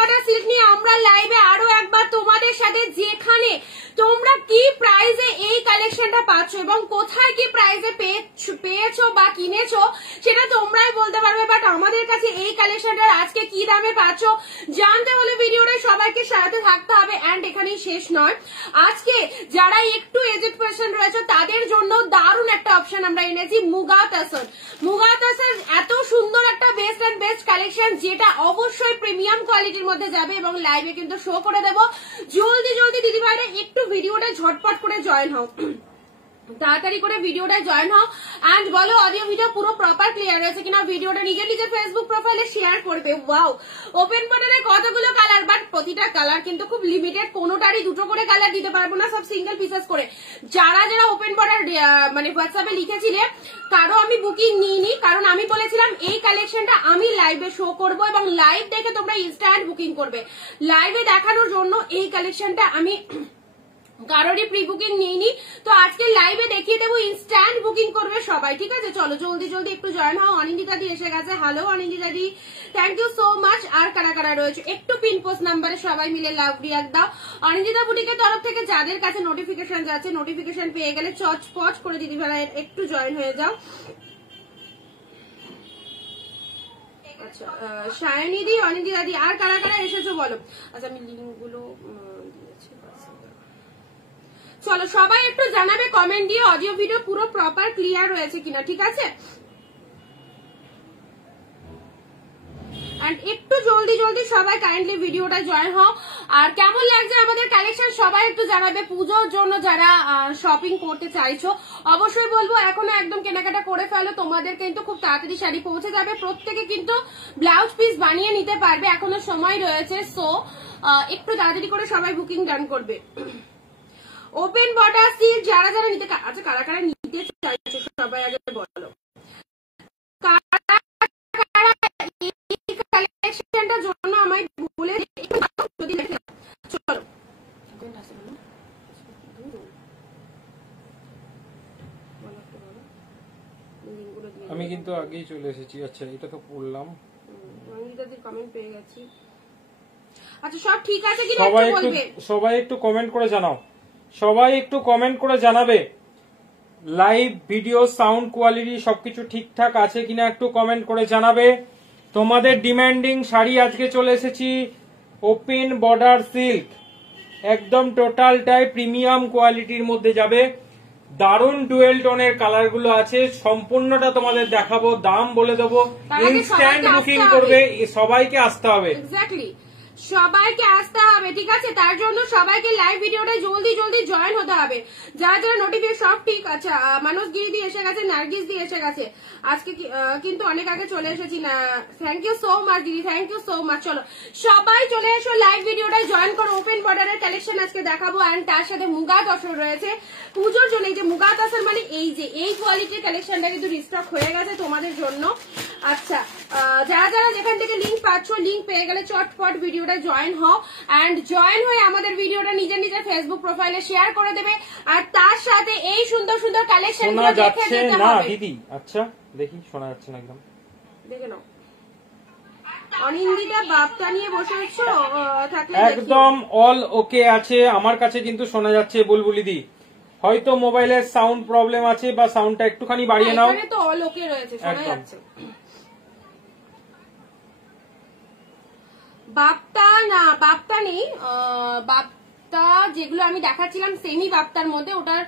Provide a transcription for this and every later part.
Border silk নিয়ে আমরা লাইভে আরো একবার তোমাদের সাথে, যেখানে তোমরা কি প্রাইসে এই কালেকশনটা পাচ্ছ এবং কোথায় কি প্রাইসে পেয়েছো বা কিনেছো সেটা তোমরাই বলতে পারবে, বাট আমাদের কাছে এই কালেকশনটা আজকে কি দামে পাচ্ছ জানতে হলে ভিডিওটা সবাইকে সাথে থাকতে হবে। এন্ড এখানেই শেষ নয়, আজকে যারা একটু এজেড পার্সন রয়েছে তাদের জন্য দারুণ একটা অপশন আমরা এনেছি, মুগা তাসর। মুগা তাসর এত সুন্দর একটা বেস্ট এন্ড বেস্ট কালেকশন, যেটা অবশ্যই প্রিমিয়াম কোয়ালিটির মধ্যে যাবে এবং লাইভে কিন্তু শো করে দেবো। জলদি জলদি দিদিভাইরা একটু ভিডিওটা ঝটপট করে জয়েন হও, তাড়াতাড়ি করে ভিডিওটা জয়েন হও এন্ড বলো অডিও ভিডিও পুরো প্রপার ক্লিয়ার রয়েছে কিনা। ভিডিওটা নিজের নিজের ফেসবুক প্রোফাইলে শেয়ার করবে। ওয়াও, ওপেন বর্ডারে কতগুলো কালার, বাট প্রতিটা কালার কিন্তু খুব লিমিটেড, কোনোটারই দুটো করে কালার দিতে পারবো না, সব সিঙ্গেল পিসেস করে। যারা যারা ওপেন বর্ডার মানে হোয়াটসঅ্যাপে লিখেছিলে কারো আমি বুকিং নিইনি, কারণ আমি বলেছিলাম এই কালেকশনটা আমি লাইভে শো করব এবং লাইভ দেখে তোমরা ইনস্ট্যান্ট বুকিং করবে। লাইভে দেখানোর জন্য এই কালেকশনটা আমি কারোরই প্রি বুকিং নিইনি, তো আজকে লাইভে দেখিয়ে দেবো, ইনস্ট্যান্ট বুকিং করবে সবাই। ঠিক আছে, চলো জলদি জলদি একটু জয়েন হও। অনিন্দিতা দি এসে গেছে, hello Anindita di, thank you so much. আর কারা কারা রয়েছে একটু পিন পোস্ট নাম্বারে সবাই মিলে লাভ রিয়াক্ট দাও। অনিন্দিতা বুটিকের তরফ থেকে যাদের কাছে নোটিফিকেশন যাচ্ছে, নোটিফিকেশন পেয়ে গেলে চটপট করে দিদি ভাই একটু জয়েন হয়ে যাও। আচ্ছা সায়নী দি, অনিন্দিতা দি, আর কারা কারা এসেছো বলো। আচ্ছা আমি লিঙ্ক গুলো দিয়েছি, চলো সবাই একটু জানাবে কমেন্ট দিয়ে অডিও ভিডিও পুরো প্রপার ক্লিয়ার রয়েছে কিনা। ঠিক আছে, এন্ড একটু জলদি জলদি সবাই কাইন্ডলি ভিডিওটা জয়েন হও। আর কেমন লাগছে আমাদের কালেকশন সবাই একটু জানাবে। পুজোর জন্য যারা শপিং করতে চাইছো অবশ্যই বলবো এখনো একদম কেনাকাটা করে ফেলো, তোমাদের কিন্তু খুব তাড়াতাড়ি শাড়ি পৌঁছে যাবে। প্রত্যেকে কিন্তু ব্লাউজ পিস বানিয়ে নিতে পারবে, এখনো সময় রয়েছে। সো একটু তাড়াতাড়ি করে সবাই বুকিং ডান করবে। ওপেন বর্ডার সিল্ক যারা যারা নিতে, আচ্ছা কারা কারা নিতে চাইছো সবাই আগে বলো। কালেকশনটার জন্য আমায় বলে যদি দেখে চলো। আমি কিন্তু আগেই চলে এসেছি। আচ্ছা এটা তো পড়লাম, কমেন্ট পেয়ে গেছি। আচ্ছা সব ঠিক আছে কি সবাই একটু কমেন্ট করে জানাও, সবাই একটু কমেন্ট করে জানাবে লাইভ ভিডিও সাউন্ড কোয়ালিটি সবকিছু ঠিকঠাক আছে কিনা একটু কমেন্ট করে জানাবে। তোমাদের ডিমান্ডিং শাড়ি আজকে চলে এসেছি ওপেন বর্ডার সিল্ক, একদম টোটালটাই প্রিমিয়াম কোয়ালিটির মধ্যে যাবে। দারুণ ডুয়েল টোনের কালার গুলো আছে, সম্পূর্ণটা তোমাদের দেখাবো, দাম বলে দেবো, ইনস্ট্যান্ট বুকিং করবে, সবাইকে আসতে হবে। এক্স্যাক্টলি, সবাইকে আসতে হবে। ঠিক আছে, তার জন্য সবাইকে লাইভ ভিডিওটা জলদি জলদি জয়েন হতে হবে। যারা যারা নোটিফিকেশন সব ঠিক আছে, মানুষ গিরি দিয়ে এসে গেছে, নার্গিস দিয়ে এসে গেছে, আজকে কিন্তু অনেক আগে চলে এসেছি না। থ্যাংক ইউ সো মাচ দিদি, থ্যাংক ইউ সো মাচ। চলো সবাই চলে এসো, লাইভ ভিডিওটা জয়েন করো। ওপেন বর্ডারের কালেকশন আজকে দেখাবো এন্ড তার সাথে মুগা তসর রয়েছে পুজোর জন্য। এই যে মুগা তসর মানে এই যে এই কোয়ালিটির কালেকশনটা কিন্তু রিস্টক হয়ে গেছে তোমাদের জন্য। আচ্ছা যারা যারা যেখান থেকে লিঙ্ক পাচ্ছ, লিঙ্ক পেয়ে গেলে চটপট ভিডিওটা জয়েন হও এন্ড জয়েন হয়ে আমাদের ভিডিওটা নিজের নিজের ফেসবুক প্রোফাইলে শেয়ার করে দেবে। আর তার সাথে এই সুন্দর সুন্দর কালেকশন গুলো দেখে যেতে হবে। দিদি আচ্ছা দেখি শোনা যাচ্ছে না, একদম দেখে নাও। অনিন্দিতা বাপটা নিয়ে বসেছো থাকলে একদম অল ওকে আছে, আমার কাছে কিন্তু শোনা যাচ্ছে বুলবুলি দি। হয়তো মোবাইলের সাউন্ড প্রবলেম আছে বা সাউন্ডটা একটুখানি বাড়িয়ে নাও। এখানে তো অল ওকে রয়েছে, শোনা যাচ্ছে। বাপ্তা না, বাপ্তা নেই, বাপ্তা যেগুলো আমি দেখাচ্ছিলাম সেমি বাপ্তার মধ্যে, ওটার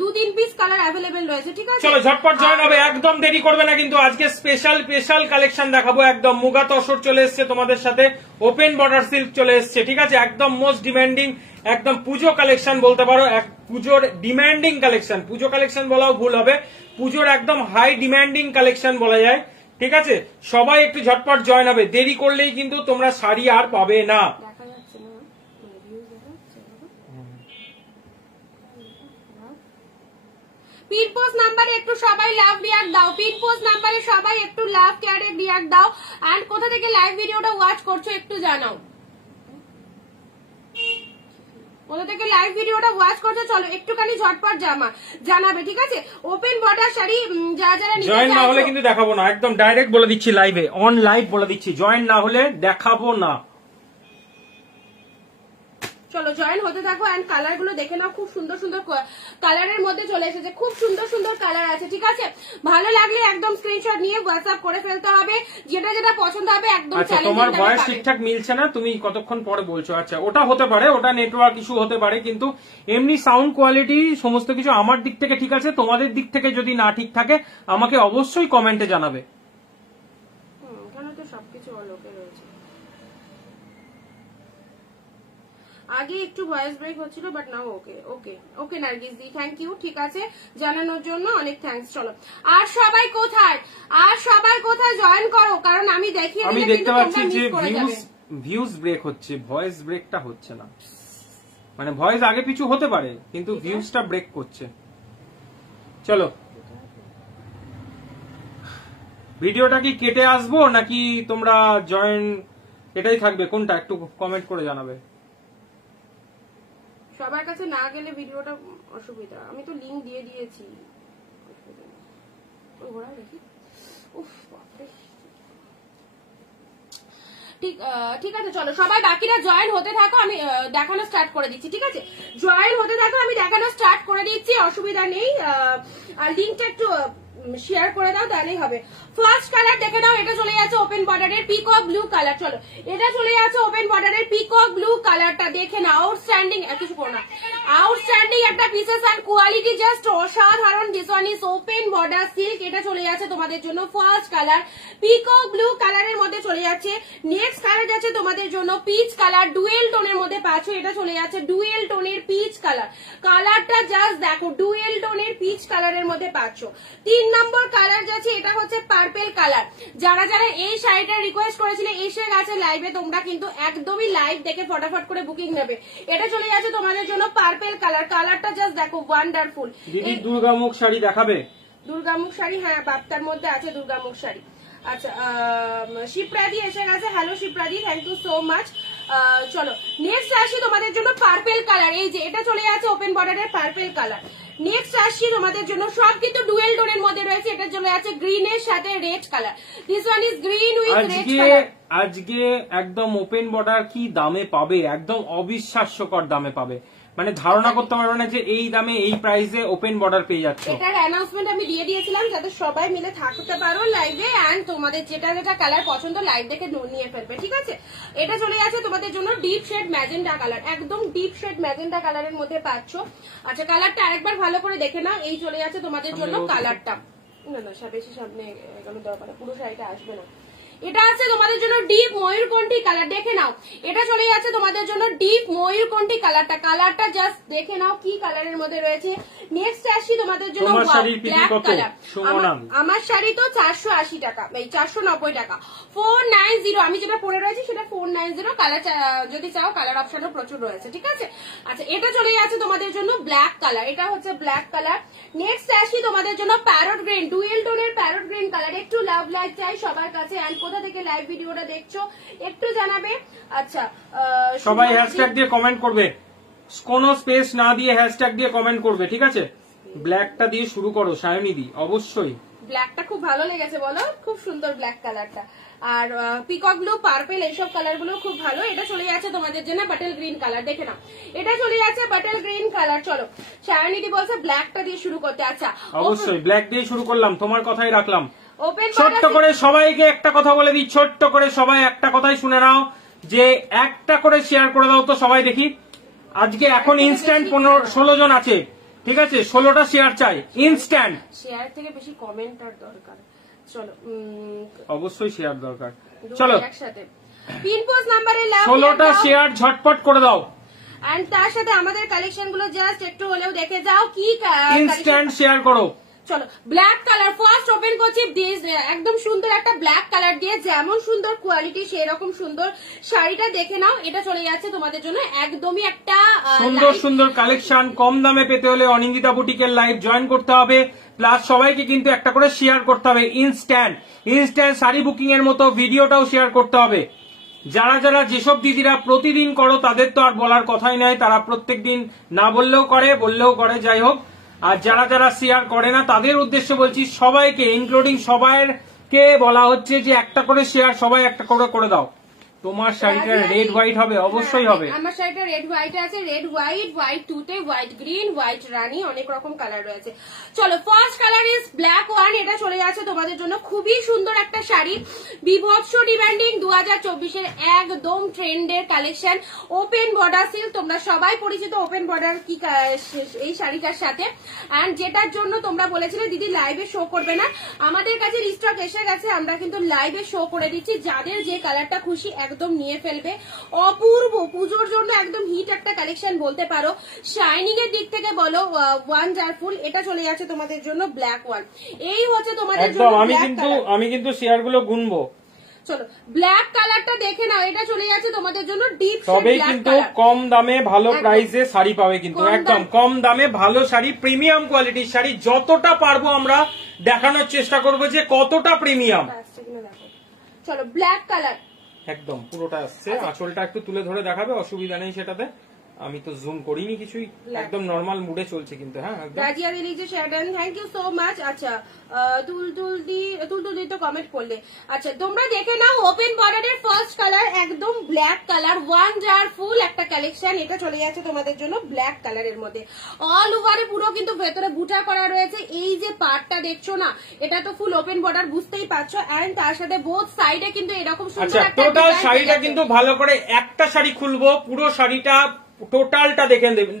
2-3 পিস কালার অ্যাভেলেবেল রয়েছে। ঠিক আছে, চলো ঝটপট জয়েন হবে, একদম দেরি করবে না কিন্তু। আজকে স্পেশাল কালেকশন দেখাবো, একদম মুগা তসর চলে এসছে তোমাদের সাথে, ওপেন বর্ডার সিল্ক চলে এসছে। ঠিক আছে, একদম মোস্ট ডিমান্ডিং, একদম পুজো কালেকশন বলতে পারো, পুজোর ডিমান্ডিং কালেকশন। পুজো কালেকশন বলাও ভুল হবে, পুজোর একদম হাই ডিমান্ডিং কালেকশন বলা যায়। ঠিক আছে, সবাই একটু ঝটপট জয়েন হবে, দেরি করলেই কিন্তু তোমরা শাড়ি আর পাবে না। পিন পোস্ট নাম্বারে একটু সবাই লাভ রিয়াক্ট দাও, পিন পোস্ট নাম্বারে সবাই একটু লাভ কেয়ারে রিয়াক্ট দাও। এন্ড কোথা থেকে লাইভ ভিডিওটা ওয়াচ করছো একটু জানাও, কোথা থেকে লাইভ ভিডিওটা ওয়াচ করছো চলো একটুখানি ঝটপট জানাবে। ঠিক আছে, ওপেন বর্ডার শাড়ি যারা যারা জয়েন না হলে কিন্তু দেখাবো না, একদম ডাইরেক্ট বলে দিচ্ছি, লাইভে অন লাইভ বলে দিচ্ছি, জয়েন না হলে দেখাবো না। চলো জয়েন হতে থাকো এন্ড কালার গুলো দেখে নাও, খুব সুন্দর সুন্দর কালারের মধ্যে চলে এসেছে, খুব সুন্দর সুন্দর কালার আছে, ঠিক আছে? ভালো লাগলে একদম স্ক্রিনশট নিয়ে হোয়াটসঅ্যাপ করে ফেলতে হবে, যেটা যেটা পছন্দ হবে একদম আচ্ছা, চ্যালেঞ্জিং তোমার দামে ভয়েস পাবে। ঠিকঠাক মিলছে না, তুমি কতক্ষণ পরে বলছো। আচ্ছা, ওটা হতে পারে, ওটা নেটওয়ার্ক ইস্যু হতে পারে, কিন্তু এমনি সাউন্ড কোয়ালিটি সমস্ত কিছু আমার দিক থেকে ঠিক আছে। তোমাদের দিক থেকে যদি না ঠিক থাকে আমাকে অবশ্যই কমেন্টে জানাবে। এখানে তো সবকিছু অলোকে রয়েছে। আগে একটু ভয়েস ব্রেক হচ্ছিল, but now okay okay okay Nargis di, thank you, ঠিক আছে জানানোর জন্য, অনেক থ্যাঙ্কস। চলো আর সবাই কোথায়, আর সবাই কোথায় জয়েন করো, কারণ আমি দেখি আমি দেখতে পাচ্ছি যে ভিউজ ব্রেক হচ্ছে, ভয়েস ব্রেকটা হচ্ছে না। মানে ভয়েস আগে পিছু হতে পারে, কিন্তু ভিউজটা ব্রেক করছে। চলো, ভিডিওটা কি কেটে আসবো নাকি তোমরা জয়েন এটাই থাকবে, কোনটা একটু কমেন্ট করে জানাবে। সবার কাছে না গেলে ভিডিওটা অসুবিধা, আমি তো লিংক দিয়ে দিয়েছি। ঠিক আছে, চলো সবাই বাকিরা জয়েন হতে থাকো, আমি দেখানো স্টার্ট করে দিচ্ছি, ঠিক আছে? জয়েন হতে থাকো, আমি দেখানো স্টার্ট করে দিচ্ছি, অসুবিধা নেই। আর লিংকটা একটু শেয়ার করে দাও, তাহলেই হবে। ফার্স্ট কালার দেখে নাও, এটা চলে যাচ্ছে ওপেন বর্ডারের পিকক ব্লু কালার। চলো, এটা চলে যাচ্ছে ওপেন বর্ডারের পিকক ব্লু কালারটা দেখে নাও, আউটস্ট্যান্ডিং, কিছু করো না, আউটস্ট্যান্ডিং একটা পিসেস আর কোয়ালিটি জাস্ট অসাধারণ। This one is open border silk, এটা চলে যাচ্ছে তোমাদের জন্য ফার্স্ট কালার পিকক ব্লু কালারের মধ্যে চলে যাচ্ছে। নেক্সট কালার যাচ্ছে তোমাদের জন্য পিচ কালার, ডুয়েল টোনের মধ্যে পাচ্ছ, এটা চলে যাচ্ছে ডুয়েল টোনের পিচ কালার। কালারটা জাস্ট দেখো, ডুয়েল টোনের পিচ কালারের মধ্যে পাচ্ছ। 3 নম্বর কালার যাচ্ছে, এটা হচ্ছে পার্পেল কালার। যারা যারা এই শাড়িটা রিকোয়েস্ট করেছিলে এসে গেছে লাইভে, তোমরা কিন্তু একদমই লাইভ দেখে ফটাফট করে বুকিং নেবে। এটা চলে যাচ্ছে তোমাদের জন্য পার্পেল কালার, কালারটা জাস্ট দেখো ওয়ান্ডারফুল। দিদি দুর্গামুখ শাড়ি দেখাবে? দুর্গামুখ শাড়ি, হ্যাঁ বাপ্তার মধ্যে আছে দুর্গামুখ শাড়ি। আচ্ছা, শিপ্রাদি এসে গেছে, hello Shipradi, thank you so much. চলো নেক্সট আসি তোমাদের জন্য পার্পেল কালার, এই যে এটা চলে যাচ্ছে ওপেন বর্ডারের পার্পেল কালার। নেক্সট আসছি তোমাদের জন্য, সব কিন্তু ডুয়েল টোনের মধ্যে রয়েছে, এটা চলে যাচ্ছে গ্রিনের সাথে red colour. This one is green with red colour. আজকে একদম ওপেন বর্ডার কি দামে পাবে, একদম অবিশ্বাস্যকর দামে পাবে, মানে ধারণা করতে পারবে না যে এই দামে এই প্রাইসে ওপেন বর্ডার পেয়ে যাচ্ছে। এটার অ্যানাউন্সমেন্ট আমি দিয়ে দিয়েছিলাম যাতে সবাই মিলে থাকতে পারো লাইভে, এন্ড তোমাদের যেটা যেটা কালার পছন্দ লাইভ দেখে নিয়ে ফেলবে, ঠিক আছে? এটা চলে যাচ্ছে তোমাদের জন্য ডিপ শেড ম্যাজেন্ডা কালার, একদম ডিপ শেড ম্যাজেন্ডা কালারের মধ্যে পাচ্ছ। আচ্ছা, কালারটা আরেকবার ভালো করে দেখে নাও, এই চলে যাচ্ছে তোমাদের জন্য কালারটা। না না, বেশি সামনে এগুলো দরকার, পুরো শাড়িটা আসবে না। এটা আছে তোমাদের জন্য ডিপ ময়ূরকণ্ঠী কালার, দেখে নাও। এটা চলে যাচ্ছে তোমাদের জন্য ডিপ ময়ূরকণ্ঠী কালারটা, কালারটা জাস্ট দেখে নাও কি কালারের মধ্যে রয়েছে। নেক্সট আসি তোমাদের জন্য ব্ল্যাক কালার। আমার শাড়ি তো 480 টাকা, এই 490 টাকা, 490। আমি যেটা পরে রয়েছি সেটা 490। কালার যদি চাও কালার অপশনও প্রচুর রয়েছে, ঠিক আছে? আচ্ছা, এটা চলে যাচ্ছে তোমাদের জন্য ব্ল্যাক কালার, এটা হচ্ছে ব্ল্যাক কালার। নেক্সট আসি তোমাদের জন্য প্যারট গ্রিন, ডুয়েল টোনের প্যারট গ্রিন কালার। একটু লাভ লাইক চাই সবার কাছে, এন্ড কোথা থেকে লাইভ ভিডিওটা দেখছো একটু জানাবে। আচ্ছা, সবাই হ্যাশট্যাগ দিয়ে কমেন্ট করবে, কোনো স্পেস না দিয়ে হ্যাশট্যাগ দিয়ে কমেন্ট করবে, ঠিক আছে? ব্ল্যাকটা দিয়ে শুরু করো সায়নী দি, অবশ্যই। ব্ল্যাকটা খুব ভালো লেগেছে বলো, খুব সুন্দর ব্ল্যাক কালারটা। আর পিকক ব্লু, পার্পেল, এইসব কালার গুলো খুব ভালো। এটা চলে যাচ্ছে তোমাদের জন্য বাটল গ্রিন কালার, দেখে নাও, এটা চলে যাচ্ছে বাটল গ্রিন কালার। চলো, সায়নীদি বলছে ব্ল্যাকটা দিয়ে শুরু করতে। আচ্ছা, অবশ্যই ব্ল্যাক দিয়ে শুরু করলাম, তোমার কথাই রাখলাম। ওপেন ছোট্ট করে সবাইকে একটা কথা বলে দিই, ছোট্ট করে সবাই একটা কথাই শুনে নাও, যে একটা করে শেয়ার করে দাও তো সবাই দেখি। আজকে এখন ইনস্ট্যান্ট 16 জন আছে, ঠিক আছে? 16টা শেয়ার চাই, ইনস্ট্যান্ট। শেয়ার থেকে বেশি কমেন্টার দরকার। চলো, অবশ্যই শেয়ার দরকার। চলো একসাথে পিন পোস্ট নাম্বারে 16টা শেয়ার ঝটপট করে দাও, এন্ড তার সাথে আমাদের কালেকশন গুলো জাস্ট একটু হলেও দেখে যাও কি ইনস্ট্যান্ট শেয়ার করো। চলো, ব্ল্যাক কালার ফার্স্ট ওপেন করছি, একদম সুন্দর একটা ব্ল্যাক কালার দিয়ে, যেমন সুন্দর কোয়ালিটি সেই রকম সুন্দর শাড়িটা দেখে নাও। এটা চলে যাচ্ছে তোমাদের জন্য একদমই একটা সুন্দর সুন্দর কালেকশন। কম দামে পেতে হলে অনিন্দিতা বুটিকের লাইভ জয়েন করতে হবে, প্লাস সবাইকে কিন্তু একটা করে শেয়ার করতে হবে। ইনস্ট্যান্ট শাড়ি বুকিং এর মতো ভিডিওটাও শেয়ার করতে হবে। যারা যারা যেসব দিদিরা প্রতিদিন করো তাদের তো আর বলার কথাই নয়, তারা প্রত্যেকদিন না বললেও করে, বললেও করে, যাই হোক। আর যারা যারা শেয়ার করে না তাদের উদ্দেশ্যে বলছি, সবাইকে ইনক্লুডিং সবাইকে বলা হচ্ছে যে একটা করে শেয়ার সবাই একটা করে করে দাও, তোমার শাড়িটা রেড হোয়াইট হবে, অবশ্যই হবে। আমার শাড়িটা রেড হোয়াইট আছে, রেড হোয়াইট, হোয়াইট টুতে, হোয়াইট গ্রিন, হোয়াইট রানী, অনেক রকম কালার রয়েছে। চলো first colour is black one, এটা চলে যাচ্ছে তোমাদের জন্য খুবই সুন্দর একটা শাড়ি, বিভৎস ডিমান্ডিং 2024-এর একদম ট্রেন্ডের কালেকশন, ওপেন বর্ডার সিল্ক। তোমরা সবাই পরিচিত ওপেন বর্ডার কি এই শাড়িটার সাথে, এন্ড যেটার জন্য তোমরা বলেছিলে দিদি লাইভে শো করবে না, আমাদের কাছে স্টক এসে গেছে, আমরা কিন্তু লাইভে শো করে দিচ্ছি। যাদের যে কালারটা খুশি একদম নিয়ে ফেলবে, অপূর্ব পুজোর জন্য একদম হিট একটা কালেকশন বলতে পারো। শাইনিং এর দিক থেকে বলো ওয়ান্ডারফুল। এটা চলে যাচ্ছে তোমাদের জন্য ব্ল্যাক ওয়ান, এই হচ্ছে তোমাদের জন্য। আমি কিন্তু শেয়ার গুলো গুনবো। চলো ব্ল্যাক কালারটা দেখে নাও, এটা চলে যাচ্ছে তোমাদের জন্য ডিপ শেড তবেই ব্ল্যাক কিন্তু কালার। কম দামে ভালো প্রাইসে শাড়ি পাবে, কিন্তু একদম কম দামে ভালো শাড়ি, প্রিমিয়াম কোয়ালিটির শাড়ি। যতটা পারবো আমরা দেখানোর চেষ্টা করবো যে কতটা প্রিমিয়াম। চলো ব্ল্যাক কালার একদম পুরোটা আসছে, আঁচলটা একটু তুলে ধরে দেখাবে, অসুবিধা নেই সেটাতে। আমি তো জুম করিনি কিছুই, একদম নরমাল মুডে চলছে কিন্তু। হ্যাঁ একদম। রাজিয়া দিদি যে শেয়ারডন, থ্যাংক ইউ সো মাচ। আচ্ছা তুলতুলদি তো কমেন্ট করলে। আচ্ছা তোমরা দেখে নাও ওপেন বর্ডারের ফার্স্ট কালার একদম ব্ল্যাক কালার, ওয়ান্ডারফুল একটা কালেকশন। এটা চলে যাচ্ছে তোমাদের জন্য ব্ল্যাক কালারের মধ্যে, অল ওভারে পুরো কিন্তু ভেতরে বুটা করা রয়েছে। এই যে পার্টটা দেখছো না, এটা তো ফুল ওপেন বর্ডার বুঝতেই পারছো, এন্ড তার সাথে বোথ সাইডে কিন্তু এরকম সুন্দর একটা টোটাল শাড়িটা কিন্তু ভালো করে একটা শাড়ি খুলবো, পুরো শাড়িটা টোটালটা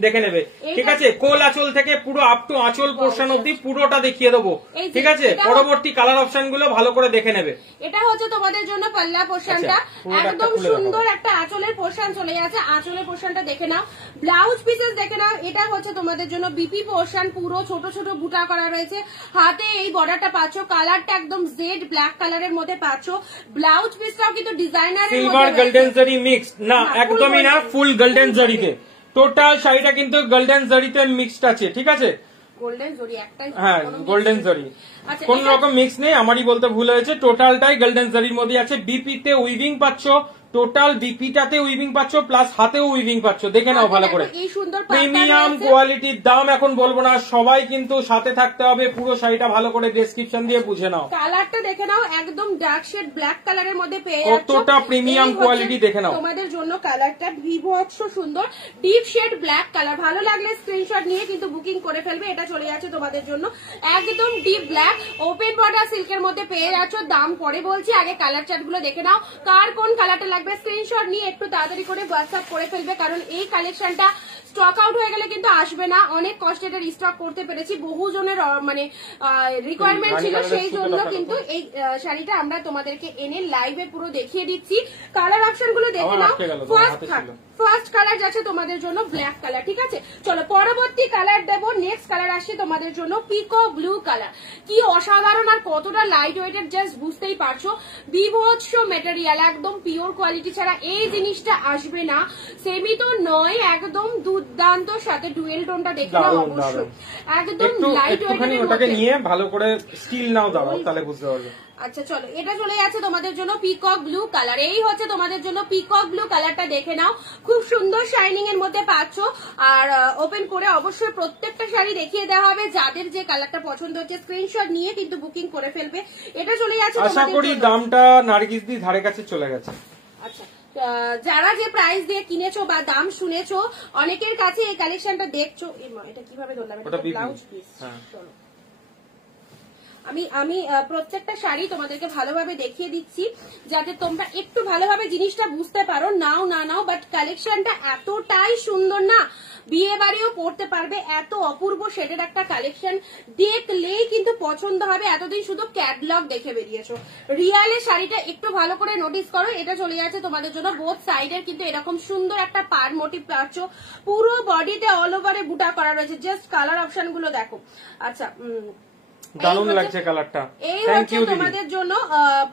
দেখে নেবে, ঠিক আছে? কোল আঁচল থেকে পুরো আপ টু আঁচল পোর্শন অব্দি পুরোটা দেখিয়ে দেবো, ঠিক আছে? পরবর্তী কালার অপশন গুলো ভালো করে দেখে নেবে। এটা হচ্ছে তোমাদের জন্য পাল্লা পোর্শনটা, একদম সুন্দর একটা আঁচলের পোর্শন চলে যাচ্ছে। আঁচলের পোর্শনটা দেখে নাও, ব্লাউজ পিসেস দেখে নাও। এটা হচ্ছে তোমাদের জন্য বিপি পোর্শন, পুরো ছোট ছোট বুটা করা রয়েছে। হাতে এই বর্ডারটা পাচ্ছ, কালারটা একদম জেড ব্ল্যাক কালারের মধ্যে পাচ্ছ। ব্লাউজ পিসটাও কিন্তু ডিজাইনার সিলভার গোল্ডেন জারি মিক্স না, একদমই না, ফুল গোল্ডেন জারিতে। টোটাল শাড়িটা কিন্তু গোল্ডেন জরিতে মিক্সড আছে, ঠিক আছে? গোল্ডেন জরি একটাই, হ্যাঁ গোল্ডেন জরি, কোন রকম মিক্স নেই, আমারই বলতে ভুল হয়েছে। টোটালটাই গোল্ডেন জরির মধ্যে আছে। বিপিতে উইভিং পাচ্ছ, টোটাল বিপিটাতে উইভিং পাচ্ছ, প্লাস হাতেও উইভিং পাচ্ছ। দেখে নাও ভালো করে, প্রিমিয়াম কোয়ালিটির। দাম এখন বলবো না, সবাই কিন্তু সাথে থাকতে হবে। পুরো শাড়িটা ভালো করে ডেসক্রিপশন দিয়ে বুঝে নাও। কালারটা দেখে নাও, একদম ডার্ক শেড ব্ল্যাক কালারের মধ্যে পেয়ে যাচ্ছ। কতটা প্রিমিয়াম কোয়ালিটি দেখে নাও। তোমাদের জন্য কালারটা বিভৎস সুন্দর, ডিপ শেড ব্ল্যাক কালার। ভালো লাগলে স্ক্রিনশট নিয়ে কিন্তু বুকিং করে ফেলবে। এটা চলে যাচ্ছে তোমাদের জন্য একদম ডিপ ব্ল্যাক, ওপেন বর্ডার সিল্কের মধ্যে পেয়ে যাচ্ছ। দাম পরে বলছি, আগে কালার চার্ট গুলো দেখে নাও। কার কোন কালারটা লাগবে স্ক্রিনশট নিয়ে একটু তাড়াতাড়ি করে হোয়াটসঅ্যাপ করে ফেলবে, কারণ এই কালেকশনটা স্টক আউট হয়ে গেলে কিন্তু আসবে না। অনেক কষ্টে এটা রিস্টক করতে পেরেছি, বহু জনের মানে রিকোয়ারমেন্ট ছিল, সেই জন্য কিন্তু এই শাড়িটা আমরা তোমাদেরকে এনে লাইভে পুরো দেখিয়ে দিচ্ছি। কালার অপশন গুলো দেখে নাও। ফার্স্ট কালার যাচ্ছে তোমাদের জন্য ব্ল্যাক কালার, ঠিক আছে? চলো পরবর্তী কালার দেবো। নেক্সট কালার আসছে তোমাদের জন্য পিকো ব্লু কালার। কি অসাধারণ আর কতটা লাইট ওয়েটেড জাস্ট বুঝতেই পারছো। বিভৎস মেটেরিয়াল, একদম পিওর কোয়ালিটি ছাড়া এই জিনিসটা আসবে না। সেমি তো নয়, একদম দুর্দান্ত, সাথে ডুয়েল টোনটা দেখে নাও অবশ্যই, একদম লাইট ওয়েটেড। ওটাকে নিয়ে ভালো করে স্টিল নাও দাঁড়াও, তাহলে বুঝতে পারবে। আচ্ছা চলো, এটা চলে যাচ্ছে তোমাদের জন্য পিকক ব্লু কালার। এই হচ্ছে তোমাদের জন্য পিকক ব্লু কালারটা, দেখে নাও, খুব সুন্দর শাইনিং এর মধ্যে পাচ্ছ। আর ওপেন করে অবশ্যই প্রত্যেকটা শাড়ি দেখিয়ে দেওয়া হবে। যাদের যে কালারটা পছন্দ হচ্ছে স্ক্রিনশট নিয়ে কিন্তু বুকিং করে ফেলবে। এটা চলে যাচ্ছে, আশা করি দামটা নার্গিস দি ধারে কাছে চলে গেছে। আচ্ছা যারা যে প্রাইস দিয়ে কিনেছো বা দাম শুনেছো, অনেকের কাছে এই কালেকশনটা দেখছো। এটা কিভাবে ধরলাম, এটা ব্লাউজ পিস। চলো আমি প্রত্যেকটা শাড়ি তোমাদেরকে ভালোভাবে দেখিয়ে দিচ্ছি, যাতে তোমরা একটু ভালোভাবে জিনিসটা বুঝতে পারো। নাও না নাও, বাট কালেকশনটা এতটাই সুন্দর না, বিয়ে বাড়িও পড়তে পারবে। এত অপূর্ব শেডের একটা কালেকশন, দেখলেই কিন্তু পছন্দ হবে। এতদিন শুধু ক্যাটলগ দেখে বেরিয়েছো, রিয়ালের শাড়িটা একটু ভালো করে নোটিস করো। এটা চলে যাচ্ছে তোমাদের জন্য বোথ সাইডের কিন্তু এরকম সুন্দর একটা পার মোটিভ পাচ্ছ। পুরো বডিতে অল ওভারে বুটা করা রয়েছে। জাস্ট কালার অপশন গুলো দেখো। আচ্ছা দারুণ লাগছে কালারটা। এই হচ্ছে তোমাদের জন্য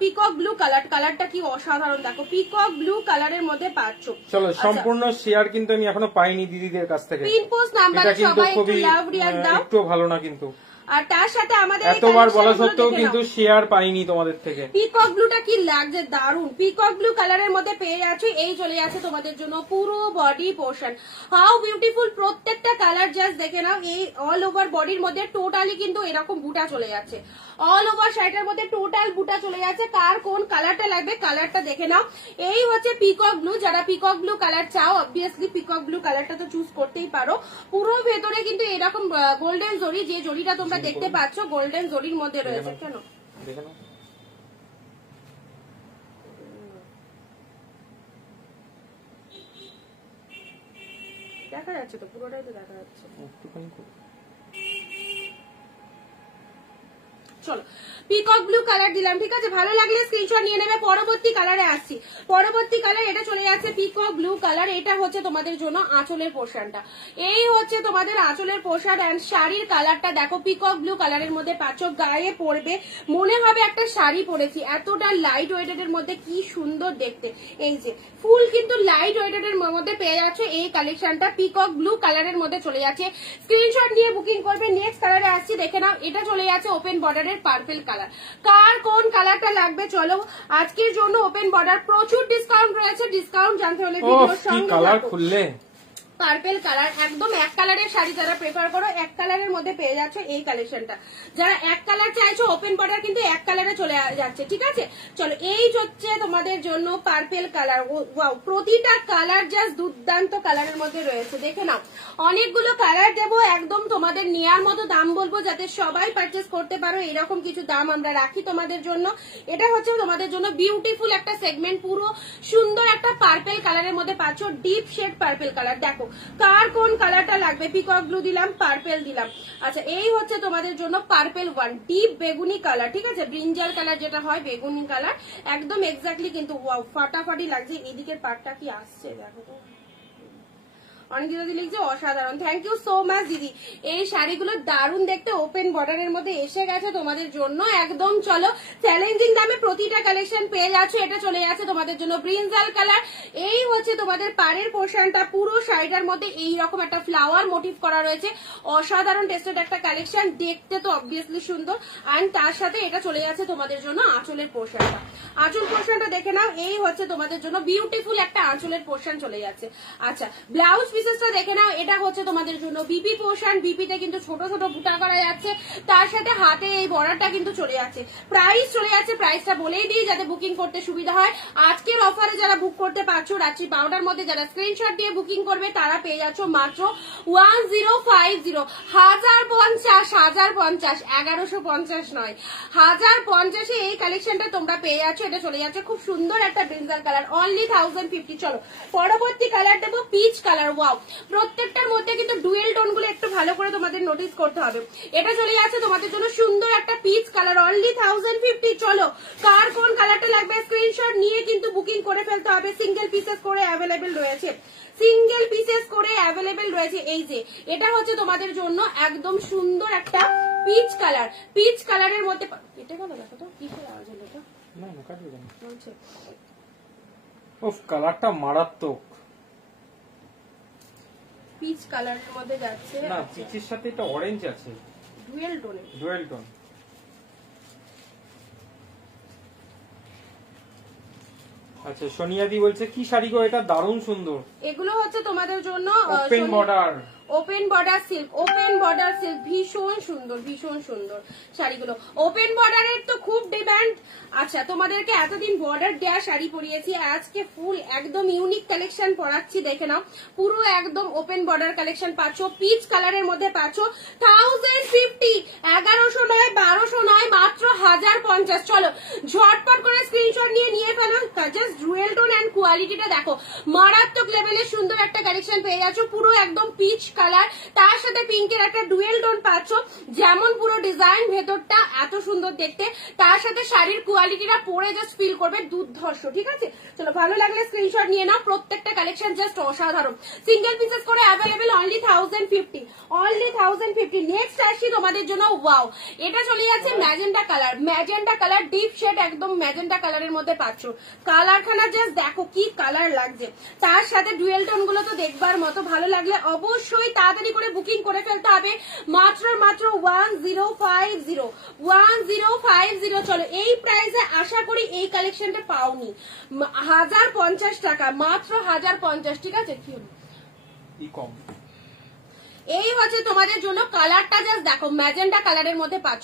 পিকক ব্লু কালার। কালারটা কি অসাধারণ দেখো, পিকক ব্লু কালারের মধ্যে পাচ্ছ। চলো সম্পূর্ণ শেয়ার কিন্তু আমি এখনো পাইনি দিদিদের কাছ থেকে। পিন পোস্ট নাম্বার সবাই একটু লাভ রিয়াক্ট দাও। একটু ভালো না কিন্তু। আর তার সাথে আমাদের এতবার বলা সত্ত্বেও কিন্তু শেয়ার পাইনি তোমাদের থেকে। পিকক ব্লুটা কি লাগছে, দারুন। পিকক ব্লু কালারের মধ্যে পেয়ে যাচ্ছে, এই চলে যাচ্ছে তোমাদের জন্য পুরো বডি পোর্শন। হাউ বিউটিফুল, প্রত্যেকটা কালার জাস্ট দেখে নাও। এই অল ওভার বডির মধ্যে টোটালি কিন্তু এরকম বুটা চলে যাচ্ছে, অল ওভার শাড়িটার মধ্যে টোটাল বুটা চলে যাচ্ছে। কার কোন কালারটা লাগবে কালারটা দেখে নাও। এই হচ্ছে পিকক ব্লু, যারা পিকক ব্লু কালার চাও অবভিয়াসলি পিকক ব্লু কালারটা তো চুজ করতেই পারো। পুরো ভেতরে কিন্তু এরকম গোল্ডেন জরি, যে জরিটা তোমরা দেখতে পাচ্ছ গোল্ডেন জরির মধ্যে রয়েছে। কেন দেখা যাচ্ছে তো, পুরোটাই তো দেখা যাচ্ছে। চলো পিকক ব্লু কালার দিলাম, ঠিক আছে। ভালো লাগলে স্ক্রিনশট নিয়ে নেবে। পরবর্তী কালারে আসছি। পরবর্তী কালার এটা চলে যাচ্ছে পিকক ব্লু কালার। এটা হচ্ছে তোমাদের জন্য আঁচলের পোর্শনটা, এই হচ্ছে তোমাদের আঁচলের পোর্শন। এন্ড শাড়ির কালারটা দেখো, পিকক ব্লু কালারের মধ্যে পাচ্ছ। গায়ে পরবে মনে হবে একটা শাড়ি পরেছি, এতটা লাইট ওয়েটেড এর মধ্যে, কি সুন্দর দেখতে। এই যে ফুল কিন্তু লাইট ওয়েটেড এর মধ্যে পেয়ে যাচ্ছ এই কালেকশনটা, পিকক ব্লু কালারের মধ্যে চলে যাচ্ছে। স্ক্রিনশট নিয়ে বুকিং করবে। নেক্সট কালারে আসছি, দেখে নাও। এটা চলে যাচ্ছে ওপেন বর্ডারের পার্পল কালার। কার কোন কালারটা লাগবে চলো। আজকের জন্য ওপেন বর্ডার, প্রচুর ডিসকাউন্ট রয়েছে। ডিসকাউন্ট জানতে হলে ভিডিওর সঙ্গে কালার খুললে পার্পল কালার, একদম এক কালারের শাড়ি যারা প্রেফার করো এক কালারের মধ্যে পেয়ে যাচ্ছে এই কালেকশনটা। যারা এক কালার চাইছো ওপেন বর্ডার কিন্তু এক কালারে চলে যাচ্ছে, ঠিক আছে। চলো এই হচ্ছে তোমাদের জন্য পার্পল কালার। ওয়াও, প্রতিটা কালার জাস্ট দুর্দান্ত কালারের মধ্যে রয়েছে, দেখে নাও। অনেকগুলো কালার দেবো, একদম তোমাদের নেয়ার মতো দাম বলবো যাতে সবাই পারচেস করতে পারো, এরকম কিছু দাম আমরা রাখি তোমাদের জন্য। এটা হচ্ছে তোমাদের জন্য বিউটিফুল একটা সেগমেন্ট, পুরো সুন্দর একটা পার্পল কালারের মধ্যে পাচ্ছ, ডিপ শেড পার্পল কালার। দেখো কার কোন কালারটা লাগবে, পিকক ব্লু দিলাম, পার্পল দিলাম। আচ্ছা এই হচ্ছে তোমাদের জন্য পার্পল ওয়ান, ডিপ বেগুনি কালার, ঠিক আছে। ব্রিঞ্জাল কালার যেটা হয় বেগুনি কালার, একদম এক্স্যাক্টলি কিন্তু ওয়াও ফাটাফাটি লাগছে। এদিকের পার্টটা কি আসছে দেখো তো, অনেক দিদি লিখছে অসাধারণ। থ্যাংক ইউ সো মাচ দিদি। এই শাড়িগুলো দারুণ দেখতে, ওপেন বর্ডারের মধ্যে এসে গেছে তোমাদের জন্য একদম। চলো চ্যালেঞ্জিং দামে প্রতিটা কালেকশন পেয়ে যাচ্ছে। এটা চলে যাচ্ছে তোমাদের জন্য ব্রিঞ্জাল কালার। এই হচ্ছে তোমাদের পাড়ের পোর্শনটা, পুরো শাড়িটার মধ্যে এইরকম একটা ফ্লাওয়ার মোটিভ করা রয়েছে, অসাধারণ টেস্টেড একটা কালেকশন, দেখতে তো অবভিয়াসলি সুন্দর। আর তার সাথে এটা চলে যাচ্ছে তোমাদের জন্য আঁচলের পোর্শনটা। আঁচল পোর্শনটা দেখে নাও, এই হচ্ছে তোমাদের জন্য বিউটিফুল একটা আঁচলের পোর্শন চলে যাচ্ছে। আচ্ছা ব্লাউজ পিসেসটা দেখে নাও, এটা হচ্ছে তোমাদের জন্য বিপি পোর্শন। বিপিতে কিন্তু ছোট ছোট বুটা করা যাচ্ছে, তার সাথে হাতে এই বর্ডারটা কিন্তু চলে যাচ্ছে। প্রাইস চলে যাচ্ছে, প্রাইসটা বলেই দিই যাতে বুকিং করতে সুবিধা হয়। আজকের অফারে যারা বুক করতে পারছো রাত্রি 12টার মধ্যে, যারা স্ক্রিনশট দিয়ে বুকিং করবে তারা পেয়ে যাচ্ছ মাত্র 1050, 1050, 1150 নয় 1050 এই কালেকশনটা তোমরা পেয়ে যাচ্ছ। এটা চলে যাচ্ছে খুব সুন্দর একটা ব্রিঞ্জাল কালার, অনলি 1050। চলো পরবর্তী কালার দেবো পিচ কালার। ওয়াও, প্রত্যেকটার মধ্যে কিন্তু ডুয়েল টোন গুলো একটু ভালো করে তোমাদের নোটিস করতে হবে। এটা চলে যাচ্ছে তোমাদের জন্য সুন্দর একটা পিচ কালার, অনলি 1050। চলো কার কোন কালারটা লাগবে স্ক্রিনশট নিয়ে কিন্তু বুকিং করে ফেলতে হবে। সিঙ্গেল পিসেস করে অ্যাভেলেবেল রয়েছে, সিঙ্গেল পিসেস করে অ্যাভেলেবেল রয়েছে। এই যে এটা হচ্ছে তোমাদের জন্য একদম সুন্দর একটা পিচ কালার, পিচ কালারের মধ্যে এটা কেন দেখো তো কি আওয়াজ হলো তো, না না কাটবে না। ওফ কালারটা মারাত্মক, পিচ কালারের মধ্যে যাচ্ছে। না পিচের সাথে এটা অরেঞ্জ আছে, ডুয়েল টোনে, ডুয়েল টোন। আচ্ছা সোনিয়াদি বলছে কি শাড়ি গো এটা, দারুণ সুন্দর। এগুলো হচ্ছে তোমাদের জন্য open border, open border silk, open border silk, ভীষণ সুন্দর ভীষণ সুন্দর শাড়িগুলো। ওপেন বর্ডারের তো খুব ডিমান্ড। আচ্ছা তোমাদেরকে এতদিন বর্ডার দেওয়া শাড়ি পরিয়েছি, আজকে ফুল একদম ইউনিক কালেকশন পরাচ্ছি, দেখে নাও। পুরো একদম ওপেন বর্ডার কালেকশন পাচ্ছ, পিচ কালারের মধ্যে পাচ্ছ 1050, 1100 নয় 1200 নয় মাত্র 1050। চলো ঝটপট করে স্ক্রিনশট নিয়ে ফেলো। জাস্ট ডুয়েল টোন এন্ড কোয়ালিটিটা দেখো, মারাত্মক লেভেলের সুন্দর একটা কালেকশন পেয়ে যাচ্ছ। পুরো একদম পিচ কালার, তার সাথে পিঙ্কের একটা ডুয়েল টোন পাচ্ছ। যেমন পুরো ডিজাইন ভেতরটা এত সুন্দর দেখতে, তার সাথে শাড়ির কোয়ালিটিটা পরে জাস্ট ফিল করবে দুর্ধর্ষ, ঠিক আছে। চলো ভালো লাগলে স্ক্রিনশট নিয়ে নাও, প্রত্যেকটা কালেকশন জাস্ট অসাধারণ। সিঙ্গেল পিসেস করে অ্যাভেলেবেল, অনলি 1050, অনলি 1050। নেক্সট আসছি তোমাদের জন্য, ওয়াও এটা চলে যাচ্ছে magenta colour, magenta colour deep shade, একদম ম্যাজেন্টা কালারের মধ্যে পাচ্ছ। কালারখানা জাস্ট দেখো কি কালার লাগছে, তার সাথে ডুয়েল টোন গুলো তো দেখবার মতো। ভালো লাগলে অবশ্যই তাড়াতাড়ি করে বুকিং করে ফেলতে হবে। মাত্র 1050। চলো এই প্রাইসে আশা করি এই কালেকশনটা পাওনি। 1050 টাকা, মাত্র 1050। ঠিক আছে, কি কম। এই হচ্ছে তোমাদের জন্য। কালারটা জাস্ট দেখো, ম্যাজেন্ডা কালারের মধ্যে পাচ্ছ,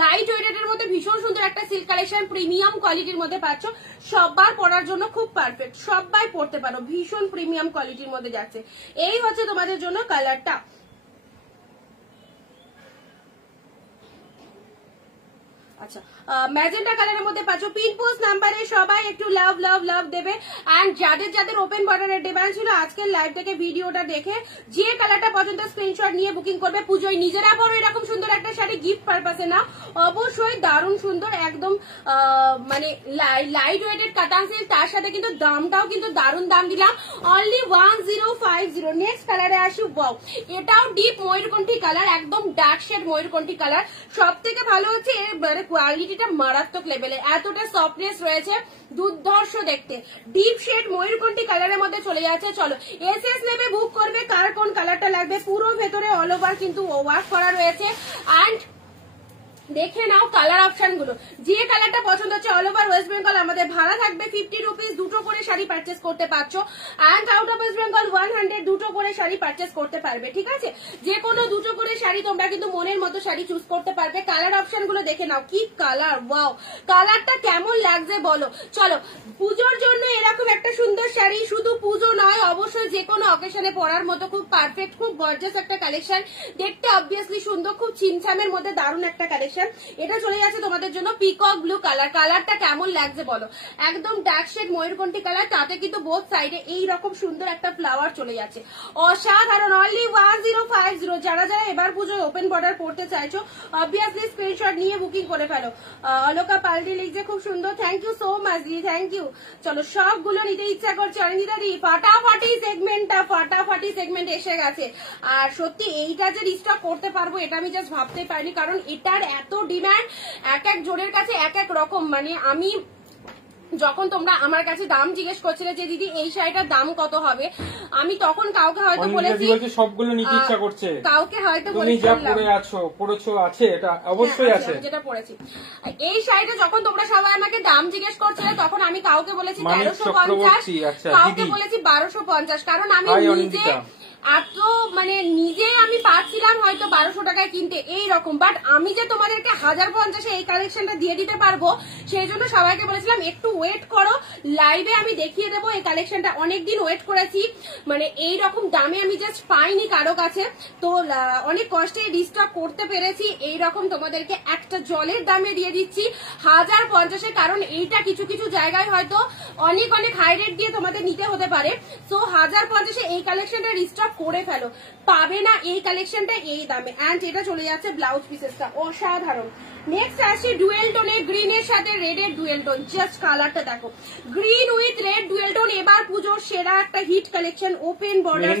লাইট ওয়েটের মধ্যে ভীষণ সুন্দর একটা সিল্ক কালেকশন, প্রিমিয়াম কোয়ালিটির মধ্যে পাচ্ছ। সবার পরার জন্য খুব পারফেক্ট, সবাই পড়তে পারো, ভীষণ প্রিমিয়াম কোয়ালিটির মধ্যে যাচ্ছে। এই হচ্ছে তোমাদের জন্য কালারটা। আচ্ছা, ম্যাজেন্টা কালারের মধ্যে পাচ্ছ। পিন পোস্ট নাম্বারে সবাই একটু লাভ লাভ লাভ দেবে। এন্ড যাদের যাদের ওপেন বর্ডারের ডিমান্ড ছিল আজকের লাইভ থেকে ভিডিওটা দেখে যে কালারটা পছন্দ স্ক্রিনশট নিয়ে বুকিং করবে। পুজোয় নিজেরা পরো এরকম সুন্দর একটা শাড়ি, গিফট পারপাসে না, অবশ্যই দারুণ সুন্দর, একদম মানে লাইট ওয়েটেড কাতান সিল্ক, তার সাথে কিন্তু দামটাও কিন্তু দারুণ দাম দিলাম, অনলি 1050। নেক্সট কালারে আসি। ওয়াও, এটাও ডিপ ময়ূরকণ্ঠী কালার, একদম ডার্ক শেড ময়ূরকণ্ঠী কালার। সব থেকে ভালো হচ্ছে এর কোয়ালিটিটা মারাত্মক লেভেলের, এতটা সফটনেস রয়েছে, দুর্ধর্ষ দেখতে। ডিপ শেড ময়ূরকণ্ঠী কালারের মধ্যে চলে যাচ্ছে। চলো এসএস নেবে, বুক করবে, কার কোন কালারটা লাগবে। পুরো ভেতরে অল ওভার কিন্তু ওয়ার্ক করা রয়েছে। এন্ড দেখে নাও কালার অপশন গুলো, যে কালারটা পছন্দ হচ্ছে অল ওভার ওয়েস্ট বেঙ্গল আমাদের ভাড়া থাকবে 50 রুপিস, দুটো করে শাড়ি পারচেস করতে পারছো। And out of West Bengal 100, দুটো করে শাড়ি পারচেস করতে পারবে। ঠিক আছে, যে কোনো দুটো করে শাড়ি তোমরা কিন্তু মনের মতো শাড়ি চুজ করতে পারবে। কালার অপশন গুলো দেখে নাও, কি কালার, ওয়াও, কালারটা কেমন লাগছে বলো। চলো, পুজোর জন্য এরকম একটা সুন্দর শাড়ি, শুধু পুজো নয়, অবশ্যই যে কোনো অকেশনে পরার মতো খুব পারফেক্ট, খুব গর্জিয়াস একটা কালেকশন, দেখতে অবভিয়াসলি সুন্দর, খুব ছিমছামের মধ্যে দারুণ একটা কালেকশন। এটা চলে যাচ্ছে তোমাদের জন্য পিকক ব্লু কালার। কালারটা কেমন লাগছে বলো, একদম ডার্ক শেড ময়ূরকণ্ঠী কালার, তাতে কিন্তু বোথ সাইডে এইরকম সুন্দর একটা ফ্লাওয়ার চলে যাচ্ছে, অসাধারণ। অনলি 1050। যারা যারা এবার পুজোয় ওপেন বর্ডার পড়তে চাইছো অবভিয়াসলি স্ক্রিনশট নিয়ে বুকিং করে ফেলো। অলকা পাল্টি লিখছে খুব সুন্দর, thank you so much di, thank you. চলো সবগুলো নিতে ইচ্ছা করছে অরিন্দিতা দি, ফাটাফাটি সেগমেন্ট এসে গেছে। আর সত্যি এইটা যে রিস্টক করতে পারবো এটা আমি জাস্ট ভাবতে পারিনি, কারণ এটার এত ডিমান্ড, এক এক জোরের কাছে এক এক রকম। মানে আমি যখন তোমরা আমার কাছে দাম জিজ্ঞেস করছিলে যে দিদি এই শাড়িটার দাম কত হবে, আমি তখন কাউকে হয়তো বলেছি সবগুলো নিতে ইচ্ছা করছে, কাউকে হয়তো তুমি যা পরে আছো পড়েছো আছে, এটা অবশ্যই আছে যেটা পড়েছি। এই শাড়িটা যখন তোমরা সবাই আমাকে দাম জিজ্ঞেস করছিলে তখন আমি কাউকে বলেছি 1350, কাউকে বলেছি 1250, কারণ আমি নিজে এত মানে নিজেই আমি পাচ্ছিলাম হয়তো 1200 টাকায় কিনতে এই রকম, বাট আমি যে তোমাদেরকে 1050 এই কালেকশনটা দিয়ে দিতে পারবো সেই জন্য সবাইকে বলেছিলাম একটু ওয়েট করো, লাইভে আমি দেখিয়ে দেবো এই কালেকশনটা। অনেকদিন ওয়েট করেছি, মানে এই রকম দামে আমি জাস্ট পাইনি কারো কাছে, তো অনেক কষ্টে রিস্টক করতে পেরেছি। এই রকম তোমাদেরকে একটা জলের দামে দিয়ে দিচ্ছি 1050, কারণ এইটা কিছু কিছু জায়গায় হয়তো অনেক অনেক হাই রেট দিয়ে তোমাদের নিতে হতে পারে। তো 1050 এই কালেকশনটা রিস্টক করে ফেলো, পাবে না এই কালেকশনটা এই দামে। এন্ড এটা চলে যাচ্ছে ব্লাউজ পিসেসটা, অসাধারণ। নেক্সট আসি ডুয়েল টোনে, গ্রিনের সাথে রেডের ডুয়েল টোন, জাস্ট কালারটা দেখো, green with red dual tone, এবার পুজোর সেরা একটা hit collection, open border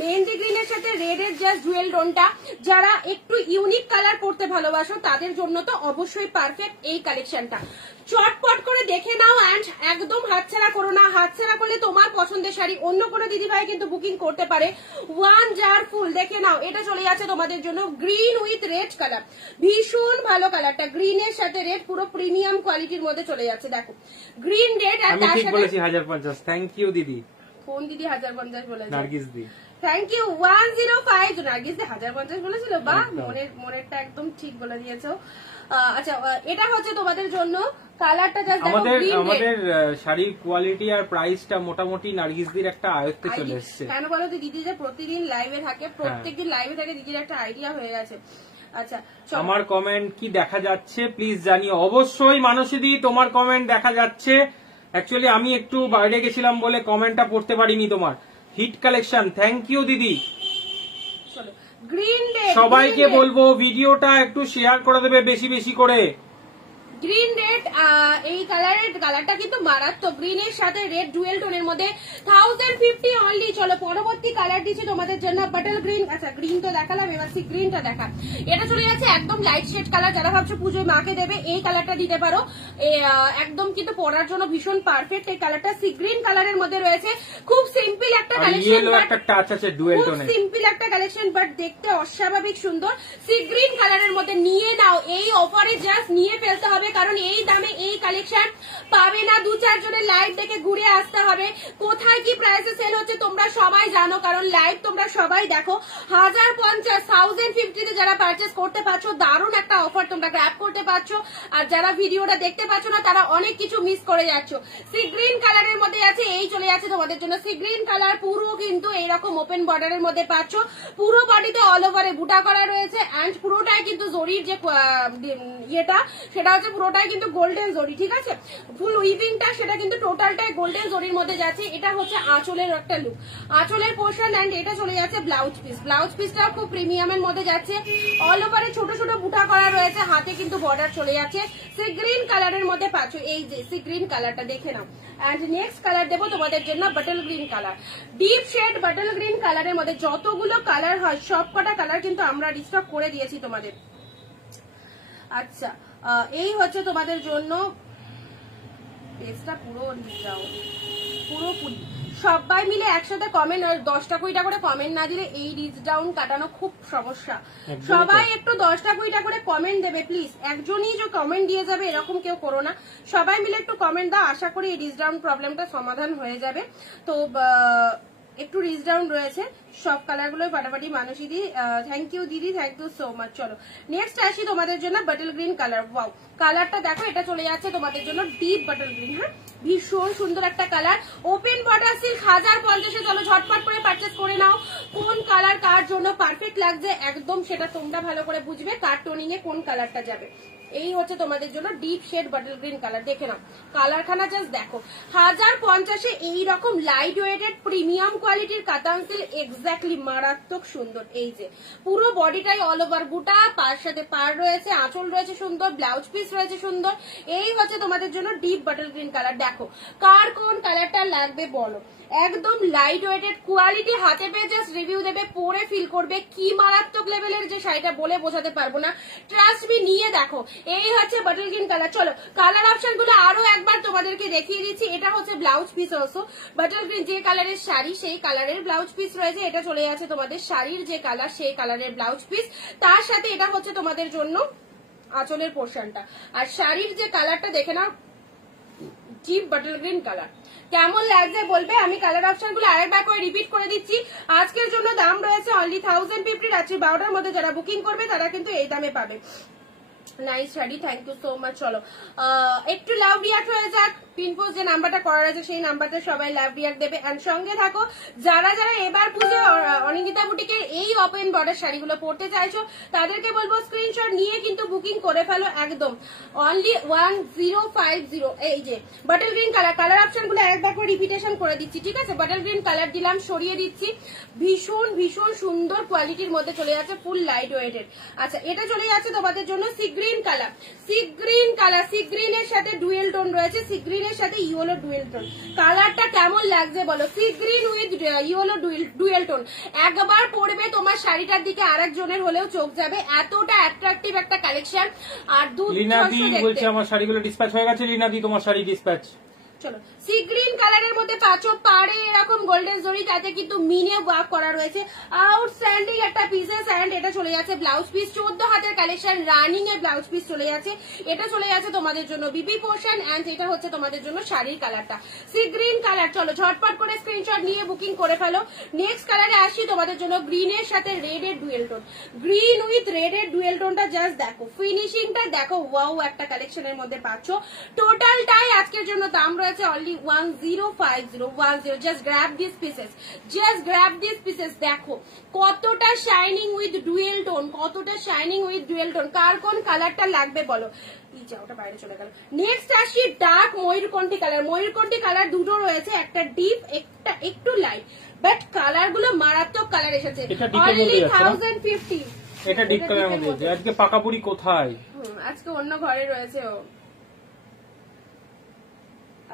mehendi গ্রিনের সাথে রেডের জাস্ট ডুয়েল টোনটা। যারা একটু ইউনিক কালার পড়তে ভালোবাসো তাদের জন্য তো অবশ্যই পারফেক্ট এই কালেকশনটা। চটপট করে দেখে নাও এন্ড একদম হাতছাড়া করো না, হাতছাড়া করলে তোমার পছন্দের শাড়ি অন্য কোনো দিদিভাই কিন্তু বুকিং করতে পারে। ওয়ান জার ফুল দেখে নাও, এটা চলে যাচ্ছে তোমাদের জন্য গ্রিন উইথ রেড কালার, ভীষণ ভালো কালারটা, গ্রিনের সাথে রেড, পুরো প্রিমিয়াম কোয়ালিটির মধ্যে চলে যাচ্ছে। দেখো গ্রিন রেড, আর তার সাথে বলেছি 1050। থ্যাংক ইউ দিদি, কোন দিদি 1050 বলেছে? Nargis di, thank you. 105 নার্গিস দি 1050 বলেছিল, বা মনেরটা একদম ঠিক বলে দিয়েছো। আচ্ছা, এটা হচ্ছে তোমাদের জন্য কালারটা জাস্ট দেখো, আমাদের শাড়ির কোয়ালিটি আর প্রাইসটা মোটামুটি নার্গিসদির একটা আয়ত্তে চলে এসেছে। কেন বলো তো, দিদি যে প্রতিদিন লাইভে থাকে, প্রত্যেকদিন লাইভে থাকে, দিদির একটা আইডিয়া হয়ে গেছে। আচ্ছা, আমার কমেন্ট কি দেখা যাচ্ছে প্লিজ জানিও। অবশ্যই মানসীদি তোমার কমেন্ট দেখা যাচ্ছে। অ্যাকচুয়ালি আমি একটু বাইরে গেছিলাম বলে কমেন্টটা পড়তে পারিনি তোমার। হিট কালেকশন, থ্যাংক ইউ দিদি। গ্রিন ডে সবাইকে বলবো ভিডিওটা একটু শেয়ার করে দেবে বেশি বেশি করে। গ্রিন রেড, এই কালারটা কিন্তু মারাত্মক, গ্রিনের সাথে রেড ডুয়েল টোনের মধ্যে 1050 অনলি। চলো পরবর্তী কালার দিচ্ছি তোমাদের জন্য বাটল গ্রিন। আচ্ছা গ্রিন তো দেখালাম, এবার সি গ্রিনটা দেখা। এটা চলে যাচ্ছে একদম লাইট শেড কালার, যারা ভাবছো পুজোয় মাকে দেবে এই কালারটা দিতে পারো, একদম কিন্তু পরার জন্য ভীষণ পারফেক্ট। এই কালারটা সি গ্রিন কালারের মধ্যে রয়েছে, খুব সিম্পল একটা কালেকশন, একটা টাচ আছে ডুয়েল টোনে, খুব সিম্পল একটা কালেকশন বাট দেখতে অস্বাভাবিক সুন্দর। সি গ্রিন কালারের মধ্যে নিয়ে নাও, এই অফারে জাস্ট নিয়ে ফেলতে হবে, কারণ এই দামে এই কালেকশন পাবে না। 2-4 জনের লাইভ দেখে ঘুরে আসতে হবে। কোথায় কি প্রাইসে সেল হচ্ছে তোমরা সবাই জানো, কারণ লাইভ তোমরা সবাই দেখো। 1050 তে যারা পারচেস করতে পারছো, দারুণ একটা অফার তোমরা গ্র্যাব করতে পারছো। আর যারা ভিডিওটা দেখতে পাচ্ছ না তারা অনেক কিছু মিস করে যাচ্ছ। সি গ্রিন কালারের মধ্যে আছে, এই চলে যাচ্ছে তোমাদের জন্য সি গ্রিন কালার, পুরো কিন্তু এইরকম ওপেন বর্ডারের মধ্যে পাচ্ছ। পুরো বডিতে অল ওভারে বুটা করা রয়েছে এন্ড পুরোটাই কিন্তু জরির যে ইয়েটা সেটা হচ্ছে পুরোটাই কিন্তু গোল্ডেন জরি, ঠিক আছে। ফুল উইভিংটা সেটা কিন্তু টোটালটাই গোল্ডেন জরির মধ্যে যাচ্ছে। এটা হচ্ছে আঁচলের একটা লুক, আঁচলের পোর্শন এন্ড এটা চলে যাচ্ছে ব্লাউজ পিস। ব্লাউজ পিসটাও খুব প্রিমিয়ামের মধ্যে যাচ্ছে, অল ওভারে ছোট ছোট বুটা করা রয়েছে, হাতে কিন্তু বর্ডার চলে যাচ্ছে। সি গ্রিন কালারের মধ্যে পাচ্ছ, এই যে সি গ্রিন কালারটা দেখে নাও। এন্ড নেক্সট কালার দেবো তোমাদের জন্য bottle green colour, deep shade bottle green কালারের মধ্যে। যতগুলো কালার হয় সব কটা কালার কিন্তু আমরা রিস্টক করে দিয়েছি তোমাদের। আচ্ছা এই হচ্ছে তোমাদের জন্য পেজটা পুরোপুরি সবাই মিলে একসাথে কমেন্ট, 10টা-20টা করে কমেন্ট না দিলে এই রিচ ডাউন কাটানো খুব সমস্যা। সবাই একটু 10টা-20টা করে কমেন্ট দেবে প্লিজ, একজনই যে কমেন্ট দিয়ে যাবে এরকম কেউ করো না, সবাই মিলে একটু কমেন্ট দাও, আশা করি এই রিচ ডাউন প্রবলেমটা সমাধান হয়ে যাবে। তো একটু রিচ ডাউন রয়েছে, সব কালার গুলো ফাটাফাটি মানুষই দি। থ্যাংক ইউ দিদি, থ্যাংক ইউ সো মাচ। চলো নেক্সট আসি তোমাদের জন্য বাটল গ্রিন কালার। ওয়াও কালারটা দেখো, এটা চলে যাচ্ছে তোমাদের জন্য ডিপ বাটল গ্রিন। হ্যাঁ ভীষণ সুন্দর একটা কালার, ওপেন বর্ডার সিল্ক 1050। চলো ঝটপট করে পারচেস করে নাও। কোন কালার কার জন্য পারফেক্ট লাগছে একদম সেটা তোমরা ভালো করে বুঝবে, কার টোনিং এ কোন কালারটা যাবে। এই হচ্ছে তোমাদের জন্য deep shade bottle green colour, দেখে নাও কালারখানা জাস্ট দেখো। 1050 এইরকম লাইট ওয়েটেড প্রিমিয়াম কোয়ালিটির কাতান সিল্ক, এক্স্যাক্টলি মারাত্মক সুন্দর। এই যে পুরো বডিটাই অল ওভার বুটা, পার সাথে পার রয়েছে, আঁচল রয়েছে সুন্দর, ব্লাউজ পিস রয়েছে সুন্দর। এই হচ্ছে তোমাদের জন্য ডিপ বাটল গ্রিন কালার। দেখো কার কোন কালারটা লাগবে বলো, একদম লাইট ওয়েটেড কোয়ালিটি, হাতে পেয়ে জাস্ট রিভিউ দেবে, পরে ফিল করবে কি মারাত্মক লেভেলের যে শাড়িটা বলে বোঝাতে পারবো না। ট্রাস্ট মি, নিয়ে দেখো। এই হচ্ছে বাটল গ্রিন কালার। চলো কালার অপশন গুলো আরো একবার তোমাদেরকে দেখিয়ে দিচ্ছি। এটা হচ্ছে blouse piece also, bottle green যে কালারের শাড়ি সেই কালারের ব্লাউজ পিস রয়েছে। এটা চলে যাচ্ছে তোমাদের শাড়ির যে কালার সেই কালারের ব্লাউজ পিস, তার সাথে এটা হচ্ছে তোমাদের জন্য আঁচলের পোর্শনটা। আর শাড়ির যে কালারটা দেখে নাও, ডিপ বাটল গ্রিন কালার। কেমন লাগছে বলবে। আমি কালার অপশন গুলো আরেকবার করে রিপিট করে দিচ্ছি। আজকের জন্য দাম রয়েছে অনলি 1050। রাত্রি 12টার মধ্যে যারা বুকিং করবে তারা কিন্তু এই দামে পাবে। Nice sari, thank you so much. চলো একটু লাভ রিয়াক্ট হয়ে যাক। পিনপোস্ট যে নাম্বারটা করা আছে সেই নাম্বারটা সবাই লাভ রিয়াক্ট দেবে। এন্ড সঙ্গে থাকো যারা যারা এবার পুজো অনিন্দিতা বুটিকের এই ওপেন বর্ডার শাড়িগুলো পড়তে চাইছো তাদেরকে বলবো স্ক্রিনশট নিয়ে কিন্তু বুকিং করে ফেলো একদম। অনলি 1050। এই যে bottle green colour, colour option গুলো একবার করে রিপিটেশন করে দিচ্ছি, ঠিক আছে। বাটল গ্রিন কালার দিলাম, সরিয়ে দিচ্ছি। ভীষণ ভীষণ সুন্দর কোয়ালিটির মধ্যে চলে যাচ্ছে, ফুল লাইট ওয়েটেড। আচ্ছা এটা চলে যাচ্ছে তোমাদের জন্য sea green colour. Sea green colour, sea গ্রিনের সাথে ডুয়েল টোন রয়েছে, সি গ্রিনের সাথে ইয়েলো ডুয়েল টোন। কালারটা কেমন লাগছে বলো, sea green with yellow dual tone. একবার পরবে তোমার শাড়িটার দিকে আরেকজনের হলেও চোখ যাবে, এতটা অ্যাট্রাকটিভ একটা কালেকশন। আর লিনাদি বলছে আমার শাড়িগুলো ডিসপ্যাচ হয়ে গেছে। লিনাদি তোমার শাড়ি ডিসপ্যাচ। চলো সি গ্রিন কালারের মধ্যে পাঁচো পাড়ে এরকম গোল্ডেন জরি, তাতে কিন্তু মিনে ওয়ার্ক করা রয়েছে, আউটস্ট্যান্ডিং একটা পিসেস। এন্ড এটা চলে যাচ্ছে ব্লাউজ পিস, 14 হাতের কালেকশন, রানিং এর ব্লাউজ পিস চলে যাচ্ছে। এটা চলে যাচ্ছে তোমাদের জন্য বিপি পোর্শন এন্ড এটা হচ্ছে তোমাদের জন্য শাড়ির কালারটা সি গ্রিন কালার। চলো ঝটপট করে স্ক্রিনশট নিয়ে বুকিং করে ফেলো। নেক্সট কালারে আসি তোমাদের জন্য গ্রিনের সাথে রেড এর dual tone. Green with red এর ডুয়েল টোনটা জাস্ট দেখো, ফিনিশিংটা দেখো, ওয়াও একটা কালেকশনের মধ্যে পাচ্ছ। টোটালটাই আজকের জন্য দাম রয়েছে only 1050. Just grab these pieces, just grab these pieces. দেখো কতটা শাইনিং উইথ ডুয়েল টোন, কতটা শাইনিং উইথ ডুয়েল টোন। কার কোন কালারটা লাগবে বলো। ওটা বাইরে চলে গেল। নেক্সট আসি ডার্ক ময়ূরকণ্ঠী কালার। ময়ূরকণ্ঠী কালার দুটো রয়েছে, একটা ডিপ একটা একটু লাইট, বাট কালার গুলো মারাত্মক কালার এসেছে। only 1050। এটা ডিপ কালারের মধ্যে। আজকে পাকাপুরি কোথায়? আজকে অন্য ঘরে রয়েছে ও।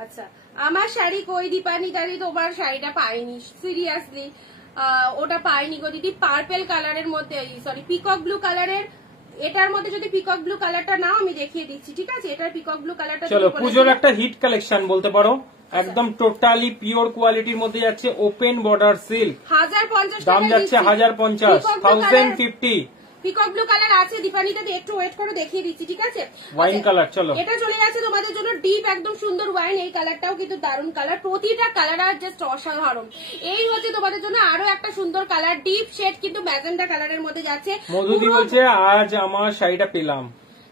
আচ্ছা, আমার শাড়ি কই দীপানি দাদি, তোমার শাড়িটা পাইনি সিরিয়াসলি, ওটা পাইনি গো দিদি। পার্পেল কালারের মধ্যে, সরি পিকক ব্লু কালারের, এটার মধ্যে যদি পিকক ব্লু কালারটা নাও আমি দেখিয়ে দিচ্ছি, ঠিক আছে? এটার পিকক ব্লু কালারটা চলো, পুজোর একটা হিট কালেকশন বলতে পারো, একদম টোটালি পিওর কোয়ালিটির মধ্যে যাচ্ছে, ওপেন বর্ডার সিল্ক, 1050 দাম যাচ্ছে 1050, 1050। পিকক ব্লু কালার আছে দীপানিতে, একটু ওয়েট করো দেখিয়ে দিচ্ছি, ঠিক আছে? ওয়াইন কালার, চলো এটা চলে যাচ্ছে তোমাদের জন্য ডিপ একদম সুন্দর ওয়াইন। এই কালারটাও কিন্তু দারুণ কালার, প্রতিটা কালার আর জাস্ট অসাধারণ। এই হচ্ছে তোমাদের জন্য আরো একটা সুন্দর কালার, ডিপ শেড কিন্তু ম্যাজেন্ডা কালারের মধ্যে যাচ্ছে। মধুদি বলছে আজ আমার শাড়িটা পেলাম।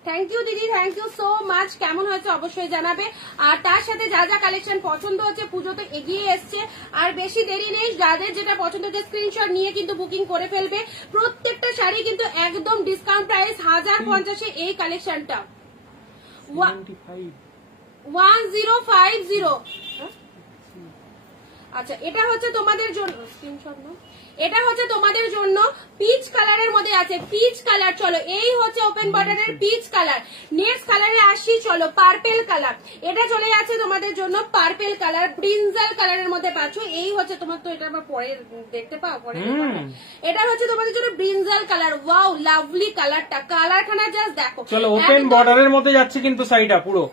থ্যাংক ইউ দিদি, থ্যাংক ইউ সো মাচ। কেমন হয়েছে অবশ্যই জানাবে। আর তার সাথে যা যা কালেকশন পছন্দ হচ্ছে, পুজো তো এগিয়ে এসছে, আর বেশি দেরি নেই। যাদের যেটা পছন্দ হচ্ছে স্ক্রিনশট নিয়ে কিন্তু বুকিং করে ফেলবে। প্রত্যেকটা শাড়ি কিন্তু একদম ডিসকাউন্ট প্রাইস 1050 এই কালেকশনটা 1050। আচ্ছা, এটা হচ্ছে তোমাদের জন্য স্ক্রিনশট নাও। এটা হচ্ছে তোমাদের জন্য পিচ কালারের মধ্যে আছে, পিচ কালার। চলো, এই হচ্ছে ওপেন বর্ডারের পিচ কালার। নেক্সট কালারে আসি, চলো পার্পেল কালার। এটা চলে যাচ্ছে তোমাদের জন্য পার্পেল কালার, ব্রিনজাল কালারের মধ্যে পাচ্ছ। এই হচ্ছে তোমার, তো এটা আবার পরে দেখতে পাও পরে। এটা হচ্ছে তোমাদের জন্য ব্রিনজাল কালার। ওয়াও, লাভলি কালারটা, কালারখানা জাস্ট দেখো। চলো, ওপেন বর্ডারের মধ্যে যাচ্ছে কিন্তু শাড়িটা পুরো।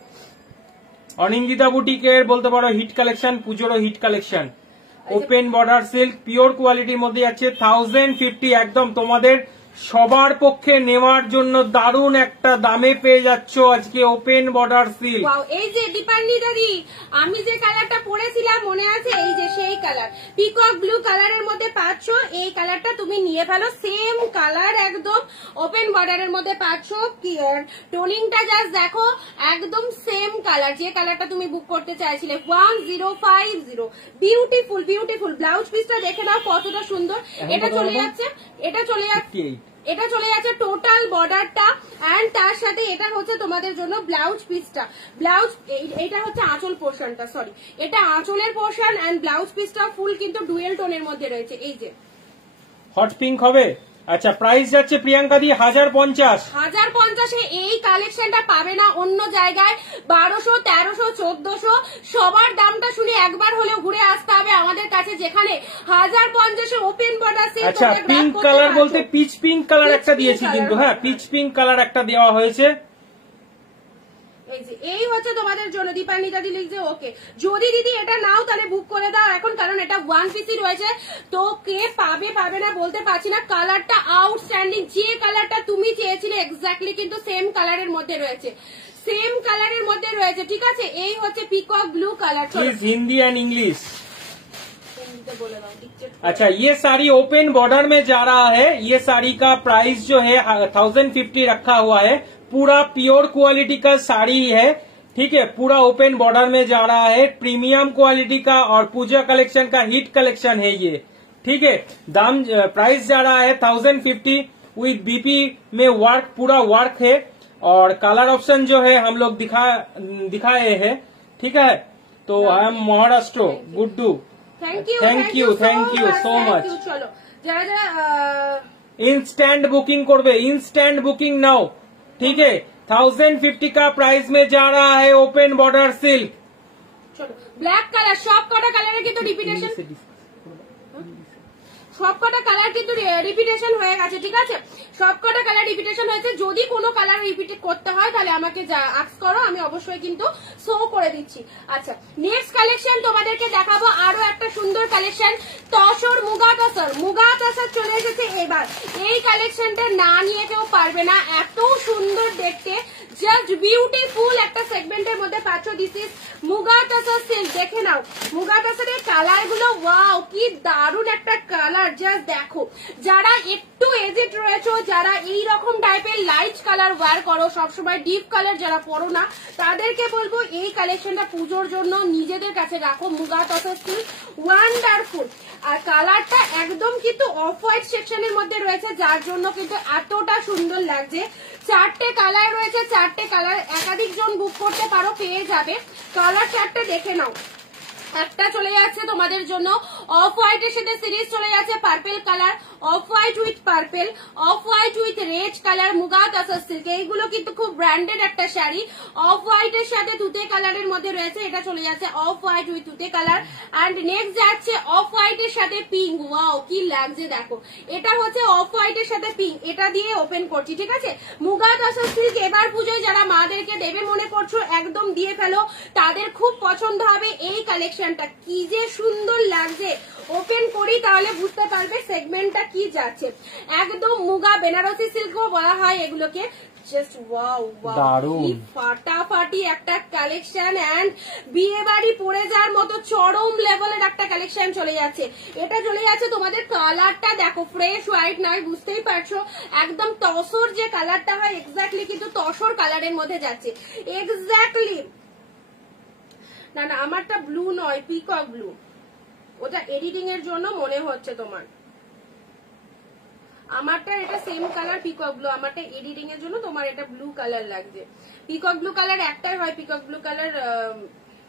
অনিন্দিতা বুটিকের বলতে পারো হিট কালেকশন, পুজোরও hit collection, open border silk, pure কোয়ালিটির মধ্যে যাচ্ছে 1050। একদম তোমাদের সবার পক্ষে নেওয়ার জন্য দারুণ একটা দামে পেয়ে যাচ্ছ আজকে ওপেন বর্ডার সিল্ক। এই যে দীপান্নি দাদি, আমি যে কালারটা পরেছিলাম মনে আছে? এই যে সেই কালার, পিকক ব্লু কালারের মধ্যে পাচ্ছ। এই কালারটা তুমি নিয়ে ফেলো, সেম কালার একদম ওপেন বর্ডারের মধ্যে পাচ্ছ। টোনিংটা জাস্ট দেখো, একদম সেম কালার, যে কালারটা তুমি বুক করতে চাইছিলে। 1050, বিউটিফুল বিউটিফুল। ব্লাউজ পিসটা দেখে নাও কতটা সুন্দর। এটা চলে যাচ্ছে টোটাল বর্ডারটা, এন্ড তার সাথে এটা হচ্ছে তোমাদের জন্য ব্লাউজ পিসটা। ব্লাউজ এটা হচ্ছে আঁচল পোর্শনটা, সরি এটা আঁচলের পোর্শন, এন্ড ব্লাউজ পিসটা ফুল কিন্তু ডুয়েল টোনের মধ্যে রয়েছে। এই যে হট পিঙ্ক হবে। আচ্ছা, প্রাইস যাচ্ছে প্রিয়াঙ্কা দি 1050। 1050 এই কালেকশনটা পাবে না অন্য জায়গায়। 1200, 1300, 1400 সবার দামটা শুনে একবার হলেও ঘুরে আসতে হবে আমাদের কাছে, যেখানে 1050 ওপেন বর্ডার সেল। আচ্ছা, পিঙ্ক কালার বলতে পিচ পিঙ্ক কালার একটা দিয়েছি কিন্তু, হ্যাঁ পিচ পিঙ্ক কালার একটা দেওয়া হয়েছে। এই হচ্ছে তোমাদের জন্য। দীপান্নি দাদি লিখছে ওকে। যদি দিদি এটা নাও তাহলে বুক করে দাও এখন, কারণ এটা ওয়ান পিসই রয়েছে, তো কে পাবে পাবে না বলতে পারছি না। কালারটা আউটস্ট্যান্ডিং, যে কালারটা তুমি চেয়েছিলে এক্স্যাক্টলি কিন্তু সেম কালারের মধ্যে রয়েছে, সেম কালারের মধ্যে রয়েছে, ঠিক আছে? এই হচ্ছে peacock blue colour. Please Hindi and English. अच्छा, ये साड़ी ओपन बॉर्डर में जा रहा है। ये साड़ी का प्राइस जो है 1050 रखा हुआ है। पूरा प्योर क्वालिटी का साड़ी है, ठीक है, पूरा ओपन बॉर्डर में जा रहा है, प्रीमियम क्वालिटी का और पूजा कलेक्शन का हिट कलेक्शन है ये, ठीक है। दाम प्राइस जा रहा है 1050 विद बीपी में वर्क, पूरा वर्क है, और कलर ऑप्शन जो है हम लोग दिखाए हैं, ठीक है। तो I am Maharashtra Guddu, thank you so much. चलो, যারা যারা इंस्टेंट बुकिंग করবে, इंस्टेंट बुकिंग नाउ, ठीक है। 1050 का प्राइस में जा रहा है ओपन बॉर्डर सिल्क। চলো, ব্ল্যাক কালার, সব কটা কালারে কিন্তু রিপিটেশন, সবকটা কালার কিন্তু রিপিটেশন হয়ে গেছে, ঠিক আছে? সবকটা কালার রিপিটেশন হয়েছে। যদি কোনো কালার রিপিট করতে হয় তাহলে আমাকে আস্ক করো, আমি অবশ্যই কিন্তু শো করে দিচ্ছি। আচ্ছা, নেক্সট কালেকশন তোমাদেরকে দেখাবো আরো একটা সুন্দর কালেকশন, তসর মুগা তসর। মুগা তসর চলে এসেছে এবার। এই কালেকশনটা না নিয়ে কেউ পারবে না, এত সুন্দর দেখতে, জাস্ট বিউটিফুল একটা সেগমেন্টের মধ্যে পাচ্ছ। This is muga tussar silk. দেখে নাও মুগা তসরের কালার গুলো, ওয়াও কি দারুণ একটা কালার, জাস্ট দেখো। যারা একটু এজেড রয়েছে, যারা এই রকম টাইপের লাইট কালার ওয়্যার করো, সবসময় ডিপ কালার যারা পরো না, তাদেরকে বলবো এই কালেকশনটা পুজোর জন্য নিজেদের কাছে রাখো। Muga tussar silk wonderful. আর কালারটা একদম কিন্তু অফ হোয়াইট সেকশনের মধ্যে রয়েছে, যার জন্য কিন্তু এতটা সুন্দর লাগছে। 4টে কালার রয়েছে, 4টে কালার একাধিক জন বুক করতে পারো, পেয়ে যাবে। কালার 4টে দেখে নাও। একটা চলে যাচ্ছে তোমাদের জন্য অফ হোয়াইটের সাথে সিরিজ চলে যাচ্ছে purple colour, off white with purple, off white with red colour, muga তাসার silk. এইগুলো কিন্তু খুব ব্র্যান্ডেড একটা শাড়ি। অফ হোয়াইটের সাথে তুতে কালারের মধ্যে রয়েছে, এটা চলে যাচ্ছে অফ হোয়াইট উইথ তুতে কালার। অ্যান্ড নেক্সট যাচ্ছে অফ হোয়াইটের সাথে পিঙ্ক। ওয়াও কি লাগছে দেখো, এটা হচ্ছে অফ হোয়াইটের সাথে পিঙ্ক, এটা দিয়ে ওপেন করছি, ঠিক আছে। মুগা তাসার সিল্ক এবার পুজোয় যারা মাদেরকে দেবে মনে করছো একদম দিয়ে ফেলো, তাদের খুব পছন্দ হবে এই কালেকশনটা। কি যে সুন্দর লাগছে, ওপেন করি তাহলে বুঝতে পারবে সেগমেন্টটা কি যাচ্ছে। একদম মুগা বেনারসি সিল্কও বলা হয় এগুলোকে। জাস্ট ওয়াও ওয়াও, কি ফাটাফাটি একটা কালেকশন। এন্ড বিয়ে বাড়ি পরে যাওয়ার মতো চরম লেভেলের একটা কালেকশন চলে যাচ্ছে। এটা চলে যাচ্ছে তোমাদের কালারটা দেখো, ফ্রেশ হোয়াইট নয়, বুঝতেই পারছো একদম তসর যে কালারটা হয় এক্স্যাক্টলি কিন্তু তসর কালারের মধ্যে যাচ্ছে এক্স্যাক্টলি। না না আমারটা ব্লু নয়, পিকক ব্লু, ওটা এডিটিং এর জন্য মনে হচ্ছে তোমার। আমারটা এটা সেম কালার পিকক ব্লু, আমারটা এডিটিং এর জন্য তোমার এটা ব্লু কালার লাগছে। পিকক ব্লু কালার একটাই হয়, পিকক ব্লু কালার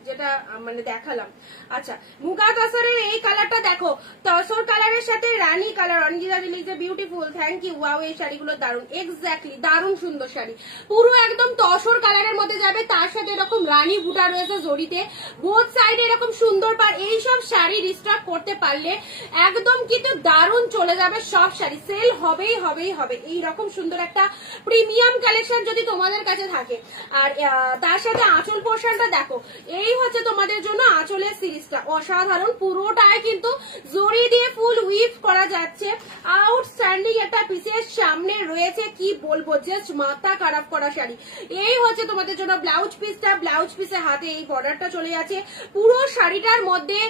যেটা মানে দেখালাম। আচ্ছা মুগা তসরের এই কালারটা দেখো, তসর কালারের সাথে রানী কালার, অনিজিতা রিলিজে বিউটিফুল, থ্যাংক ইউ। ওয়াও এই শাড়িগুলো দারুন, এক্স্যাক্টলি দারুন সুন্দর শাড়ি, পুরো একদম তসর কালারের মধ্যে যাবে, তার সাথে এরকম রানী বুটা রয়েছে জড়িতে, বোথ সাইডে এরকম সুন্দর পার। এইসব শাড়ি রিস্টক করতে পারলে একদম কিন্তু দারুন চলে যাবে সব শাড়ি, সেল হবেই হবেই হবে। এইরকম সুন্দর একটা প্রিমিয়াম কালেকশন যদি তোমাদের কাছে থাকে। আর তার সাথে আঁচল পোর্শনটা দেখো, এই হচ্ছে তোমাদের জন্য আঁচলের সিরিজটা অসাধারণ, পুরোটাই কিন্তু জড়ি দিয়ে ফুল উইভ করা যাচ্ছে। আউটস্ট্যান্ডিং একটা পিসের সামনে রয়েছে, কি বলবো, জাস্ট মাথা খারাপ করা শাড়ি। এই হচ্ছে তোমাদের জন্য ব্লাউজ পিসটা, ব্লাউজ পিসের হাতে এই বর্ডারটা চলে যাচ্ছে। পুরো শাড়িটার মধ্যে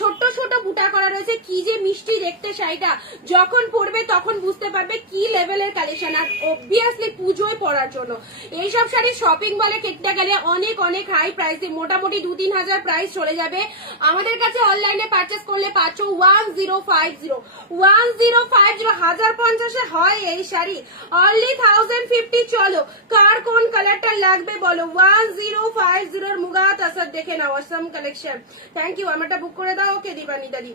ছোট্ট ছোট বুটা করা রয়েছে, কি যে মিষ্টি দেখতে শাড়িটা, যখন পরবে তখন বুঝতে পারবে কি লেভেলের কালেকশন। আর অবভিয়াসলি পুজোয় পরার জন্য এইসব শাড়ি শপিং মলে কিনতে গেলে অনেক অনেক হাই প্রাইসে, মোটামুটি 2-3 হাজার প্রাইস চলে যাবে। আমাদের কাছে অনলাইনে পারচেস করলে পাচ্ছ 1050 1050 হয় এই শাড়ি, অনলি 1050। চলো কার কোন কালারটা লাগবে বলো, 1050 এর মুগা তাসার দেখে নাও, আসাম কালেকশন। থ্যাংক ইউ, আমারটা বুক করে দাও। ওকে দীপানিতা দি,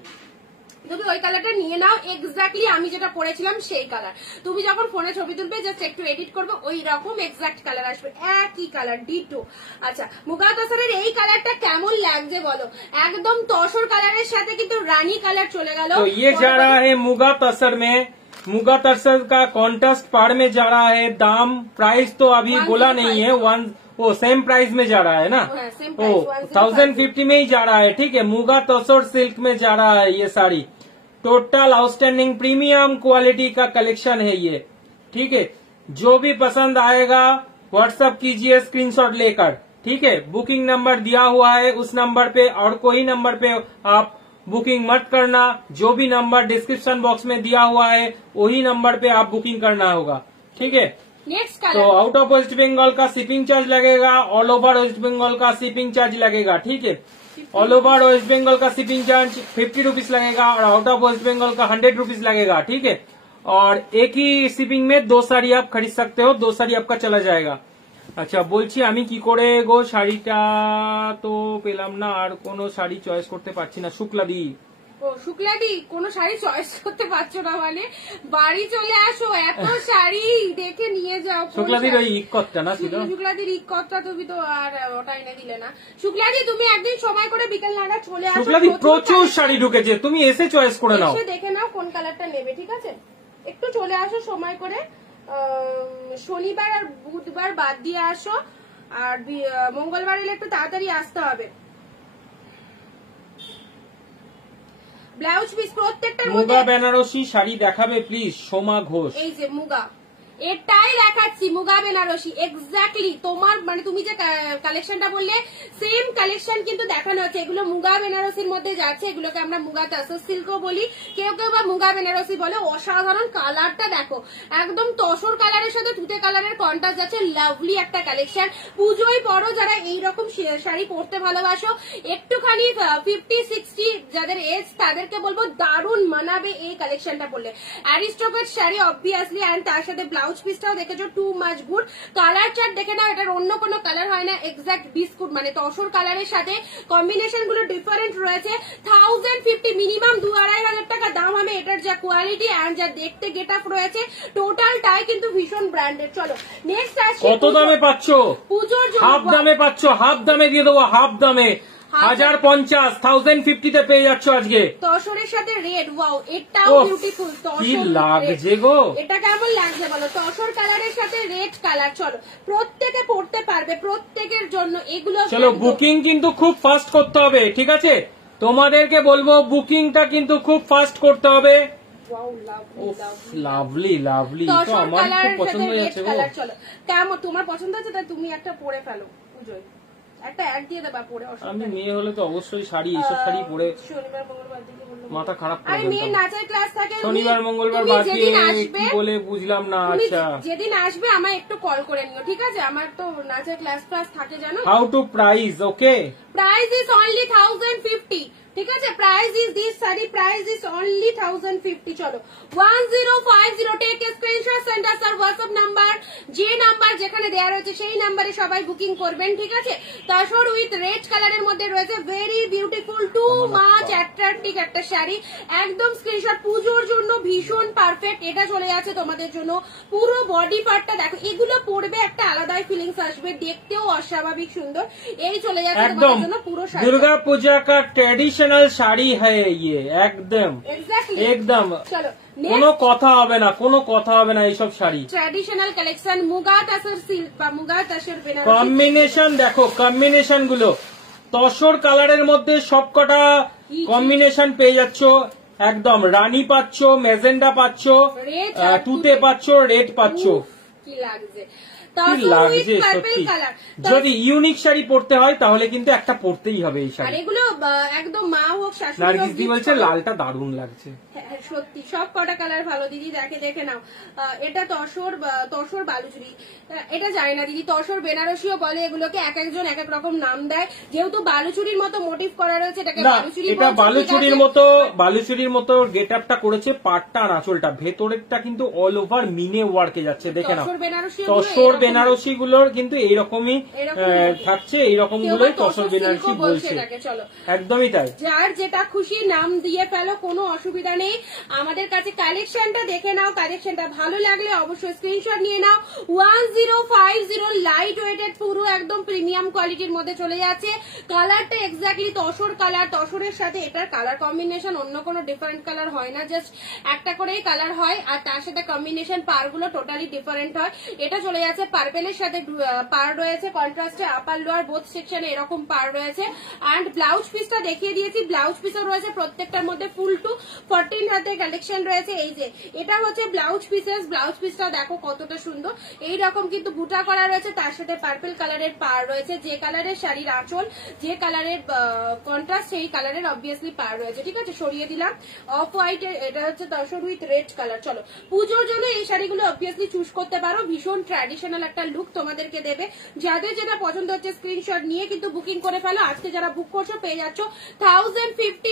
তুমি ওই কালারটা নিয়ে নাও, এক্স্যাক্টলি আমি যেটা পরেছিলাম সেই কালার। তুমি যখন ফোনে ছবি তুলবে জাস্ট একটু এডিট করবে, ওই রকম এক্স্যাক্ট কালার আসবে, একই কালার ডিটো। আচ্ছা মুগা তসরের এই কালারটা কেমন লাগছে বলো, একদম তসর কালারের সাথে কিন্তু রানী কালার চলে গেল। तो ये जा रहा है मुगा तसर में, मुगा तसर का कॉन्टेस्ट पार में जा रहा है। दाम प्राइस तो अभी बोला नहीं है, वो सेम प्राइस में जा रहा है ना, वो 1050 में ही जा रहा है, ठीक है। मुगा तसर सिल्क में जा रहा है ये sari, total outstanding premium quality का कलेक्शन है ये, ठीक है। जो भी पसंद आएगा व्हाट्सएप कीजिए स्क्रीनशॉट लेकर, ठीक है। बुकिंग नंबर दिया हुआ है उस नंबर पे, और कोई नंबर पे आप बुकिंग मत करना, जो भी नंबर डिस्क्रिप्शन बॉक्स में दिया हुआ है वही नंबर पे आप बुकिंग करना होगा, ठीक है। नेक्स्ट तो colour, out of West Bengal का शिपिंग चार्ज लगेगा, ऑल ओवर वेस्ट बंगाल का शिपिंग चार्ज लगेगा, ठीक है। ऑल ओवर वेस्ट बंगाल का शिपिंग चार्ज 50 रुपीज लगेगा, और आउट ऑफ वेस्ट बंगाल का 100 रुपीज लगेगा, ठीक है। और एक ही शिपिंग में 2 साड़ी आप खरीद सकते हो, 2 साड़ी आपका चला जाएगा। আচ্ছা বলছি আমি কি করে গো শাড়িটা তো পেলাম না, আর কোনো শাড়ি চয়েস করতে পারছি না। শুক্লাদি, ও শুক্লাদি কোনো শাড়ি চয়েস করতে পারছো না মানে বাড়ি চলে আসো, এত শাড়ি দেখে নিয়ে যাও। শুক্লাদির ওই ইক্কতটা না ছিল, শুক্লাদির ইক্কতটা তুমি তো আর ওটা এনে দিলে না। শুক্লাদি তুমি একদিন সময় করে বিকেল নাগাদ চলে আসো, শুক্লাদি প্রচুর শাড়ি ঢুকেছে, তুমি এসে চয়েস করে নাও, এসে দেখে নাও কোন কালারটা নেবে, ঠিক আছে। একটু চলে আসো সময় করে, শনিবার আর বুধবার বাদ দিয়ে আসো, আর মঙ্গলবার এলে একটু তাড়াতাড়ি আসতে হবে। ব্লাউজ পিস প্রত্যেকটার মধ্যে মুগা বেনারসি শাড়ি দেখাবে প্লিজ সোমা ঘোষ। এই যে মুগা, এটাই দেখাচ্ছি মুগা বেনারসি, এক্স্যাক্টলি তোমার মানে তুমি যে কালেকশনটা বললে সেম কালেকশন কিন্তু দেখানো হচ্ছে। এগুলো মুগা বেনারসির মধ্যে যাচ্ছে, এগুলোকে আমরা মুগা তসর সিল্কও বলি, কেউ কেউ বা মুগা বেনারসি বলে। অসাধারণ কালারটা দেখো, একদম তসর কালারের সাথে তুতে কালারের কন্ট্রাস্ট যাচ্ছে, লাভলি একটা কালেকশন। পুজোয় পরো যারা এইরকম শাড়ি পরতে ভালোবাসো, একটুখানি 50-60 যাদের এজ তাদেরকে বলবো দারুণ মানাবে এই কালেকশনটা পরলে। অ্যারিস্টোক্রেট শাড়ি অবভিয়াসলি, অ্যান্ড তার সাথে ব্লাউজ ব্লাউজ পিসটাও দেখেছো too much good. Colour chart দেখে নাও, এটার অন্য কোনো কালার হয় না, এক্সাক্ট বিস্কুট মানে তসর কালারের সাথে কম্বিনেশন গুলো ডিফারেন্ট রয়েছে। 1050 মিনিমাম 2-2500 টাকা দাম হবে। এটার যা কোয়ালিটি এন্ড যা দেখতে গেট আপ রয়েছে টোটালটাই কিন্তু ভীষণ ব্র্যান্ডেড। চলো নেক্সট আসি, কত দামে পাচ্ছ? পুজোর হাফ জন্য দামে পাচ্ছ, হাফ দামে দিয়ে দেবো, হাফ দামে 1050 1050 পেয়ে যাচ্ছ আজকে। তসরের সাথে রেড, ওয়াও এটাও ওফ, বিউটিফুল। কি লাগছে গো, এটা কেমন লাগছে বলো? তসর কালারের সাথে রেড কালার। চলো প্রত্যেকে পড়তে পারবে, প্রত্যেকের জন্য এগুলো। চলো বুকিং কিন্তু খুব ফাস্ট করতে হবে, ঠিক আছে? তোমাদেরকে বলবো বুকিংটা কিন্তু খুব ফাস্ট করতে হবে। ওয়াও লাভলি লাভলি লাভলি, তো তসর আমার খুব কালারের পছন্দ সাথে রেড হয়েছে গো। কালার। চলো কেমন তোমার পছন্দ হচ্ছে? তাই তুমি একটা পরে ফেলো পুজোয়, একটা অ্যাড দিয়ে দেবা পরে। আমি মেয়ে হলে তো অবশ্যই শাড়ি, এইসব শাড়ি পরে শনিবার মঙ্গলবার দিকে বললো মাথা খারাপ করে আরে মেয়ের ফেলতাম। নাচের ক্লাস থাকে, শনিবার মঙ্গলবার তুমি বাদ দিয়ে যেদিন আসবে, কি বলে বুঝলাম না। তুমি আচ্ছা, যেদিন আসবে আমায় একটু কল করে নিও, ঠিক আছে? আমার তো নাচের ক্লাস থাকে জানো। How to price? Okay, price is only 1050, ঠিক আছে? Price is this sari, price is only 1050। চলো 1050 টেক স্ক্রিনশট, সেন্ড আস আর হোয়াটসঅ্যাপ নাম্বার, যে নাম্বার যেখানে দেওয়া রয়েছে সেই নাম্বারে সবাই বুকিং করবেন, ঠিক আছে? তসর উইথ রেড কালারের মধ্যে রয়েছে, very beautiful, too much attractive একটা শাড়ি, একদম স্ক্রিনশট। পুজোর জন্য ভীষণ পারফেক্ট। এটা চলে যাচ্ছে তোমাদের জন্য পুরো বডি পার্টটা দেখো, এগুলো পরবে একটা আলাদাই ফিলিংস আসবে, দেখতেও অস্বাভাবিক সুন্দর। এই চলে যাচ্ছে एकदम তোমাদের জন্য পুরো শাড়ি। दुर्गा पूजा का ट्रेडिशनल শাড়ি है ये, একদম এক্স্যাক্টলি একদম চলো কোনো কথা হবে না, কোনো কথা হবে না এইসব sari. Traditional collection, muga tussar silk বা মুগা তাসর বেনারসি। কম্বিনেশন দেখো, কম্বিনেশন গুলো তসর কালারের মধ্যে সবকটা কম্বিনেশন পেয়ে যাচ্ছ। একদম রানী পাচ্ছ, মেজেন্ডা পাচ্ছ, রেড তুতে পাচ্ছ, রেড পাচ্ছ। কি লাগছে কি তসর উইথ লাগছে পার্পল সত্যি। কালার। যদি ইউনিক শাড়ি পরতে হয় তাহলে কিন্তু একটা পরতেই হবে এই আর শাড়ি। এগুলো একদম মা হোক শাশুড়ি হোক নার্গিস দি gift বলছে করো। লালটা দারুণ লাগছে। হ্যাঁ, সত্যি সব কটা কালার ভালো দিদি, দেখে নাও। এটা তসর বালুচুরি, এটা জানি না দিদি, তসর বেনারসিও বলে এগুলোকে, এক একজন এক এক রকম নাম দেয়। যেহেতু বালুচুরির মতো মোটিভ করা রয়েছে এটাকে না, বালুচুরি এটা বলছে, বালুচুরির ঠিক আছে? মতো, বালুচুরির মতো গেট আপটা করেছে। পাটটা আর আঁচলটা, ভেতরেরটা কিন্তু অল ওভার মিনে ওয়ার্কে যাচ্ছে, দেখে নাও। তসর বেনারসি তসর বেনারসি গুলোর কিন্তু এইরকমই থাকছে, এইরকম গুলোই তসর বেনারসি বলছে। চলো একদমই তাই, যার যেটা খুশি নাম দিয়ে ফেলো, কোনো অসুবিধা নেই। আমাদের কাছে কালেকশনটা দেখে নাও, কালেকশনটা ভালো লাগলে অবশ্যই স্ক্রিনশট নিয়ে নাও। 1050 লাইট ওয়েটেড, পুরো একদম প্রিমিয়াম কোয়ালিটির মধ্যে চলে যাচ্ছে। কালারটা এক্স্যাক্টলি তসর কালার, তসরের সাথে এটার কালার কম্বিনেশন অন্য কোনো ডিফারেন্ট কালার হয় না, জাস্ট একটা করেই কালার হয়, আর তার সাথে কম্বিনেশন পার গুলো টোটালি ডিফারেন্ট হয়। এটা চলে যাচ্ছে পার্পেলের সাথে পার রয়েছে, কন্ট্রাস্টে আপার লোয়ার বোথ সেকশনে এরকম পার রয়েছে। অ্যান্ড ব্লাউজ পিসটা দেখিয়ে দিয়েছি, ব্লাউজ পিসও রয়েছে প্রত্যেকটার মধ্যে ফুল টু 14 হাতে কালেকশন রয়েছে। এই যে এটা হচ্ছে ব্লাউজ পিসেস, ব্লাউজ পিসটা দেখো কতটা সুন্দর, এইরকম কিন্তু বুটা করা রয়েছে, তার সাথে পার্পল কালারের পার রয়েছে। যে কালারের শাড়ির আঁচল, যে কালারের কন্ট্রাস্ট, সেই কালারের অবভিয়াসলি পার রয়েছে, ঠিক আছে? সরিয়ে দিলাম অফ হোয়াইট, এটা হচ্ছে তসর উইথ রেড কালার। চলো পুজোর জন্য এই শাড়িগুলো অবভিয়াসলি চুজ করতে পারো, ভীষণ ট্র্যাডিশনাল একটা লুক তোমাদেরকে দেবে। যাদের যেটা পছন্দ হচ্ছে স্ক্রিনশট নিয়ে কিন্তু বুকিং করে ফেলো। আজকে যারা বুক করছো পেয়ে যাচ্ছ 1050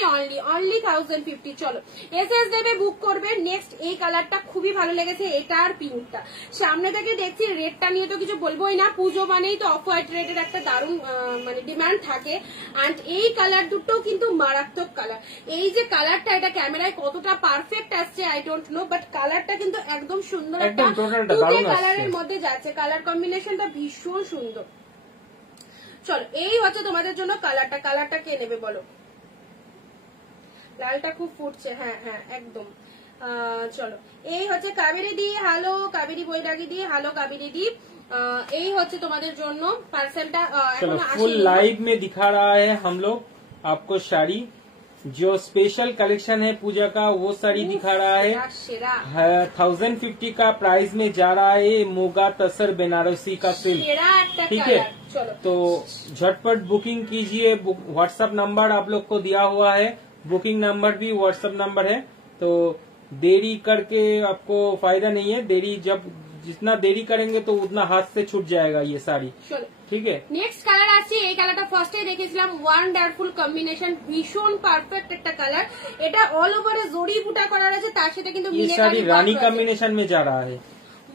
অনলি 1050। চলো এসএস দেবে, বুক করবে। নেক্সট এই কালারটা খুবই ভালো লেগেছে, এটা আর পিঙ্কটা। সামনে থেকে দেখছি, রেডটা নিয়ে তো কিছু বলবোই না, পুজো মানেই তো অফ হোয়াইট রেডের একটা দারুণ মানে ডিমান্ড থাকে। অ্যান্ড এই কালার দুটো কিন্তু মারাত্মক কালার। এই যে কালারটা, এটা ক্যামেরায় কতটা পারফেক্ট আসছে আই ডোন্ট নো, বাট কালারটা কিন্তু একদম সুন্দর একটা তুতে কালারের মধ্যে যাচ্ছে, কালার কম্বিনেশনটা ভীষণ সুন্দর। চলো এই হচ্ছে তোমাদের জন্য কালারটা। কালারটা কে নেবে বলো? লালটা খুব ফুটছে, হ্যাঁ হ্যাঁ একদম। চলো এই হচ্ছে কাবেরি দি, হ্যালো কাবেরি বৈরাগী দি, হ্যালো কাবেরি দি। এই হচ্ছে তোমাদের জন্য পার্সেলটা। चलो फुल लाइव में दिखा रहा है हम लोग आपको साड़ी, जो स्पेशल कलेक्शन है पूजा का वो साड़ी दिखा रहा है। 1050 का प्राइस में जा रहा है मोगा तसर बनारसी का सिल्क, ठीक है? तो झटपट बुकिंग कीजिए। व्हाट्सएप नंबर आप लोग को दिया हुआ है, बुकिंग नंबर भी व्हाट्सएप नंबर है। तो देरी करके आपको फायदा नहीं है, देरी जब जितना देरी करेंगे तो उतना हाथ से छूट जाएगा ये साड़ी, ঠিক আছে? নেক্সট কালার আছে, এই কালারটা ফার্স্টে দেখেছিলাম, ওয়ান্ডারফুল কম্বিনেশন, ভীষণ পারফেক্ট একটা কালার। এটা অল ওভারে জরি বুটা করা রয়েছে, তার সাথে কিন্তু ये साड़ी रानी कॉम्बिनेशन में जा रहा है।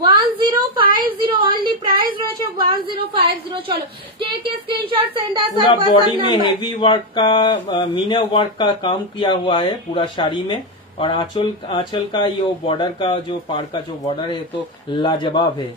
1050 অনলি প্রাইস রয়েছে 1050। চলো take a screenshot send us पूरा बॉडी में हेवी वर्क का मीना वर्क का काम किया हुआ है पूरा साड़ी में, और आंचल का ये बॉर्डर का जो पार का जो बॉर्डर है तो लाजवाब है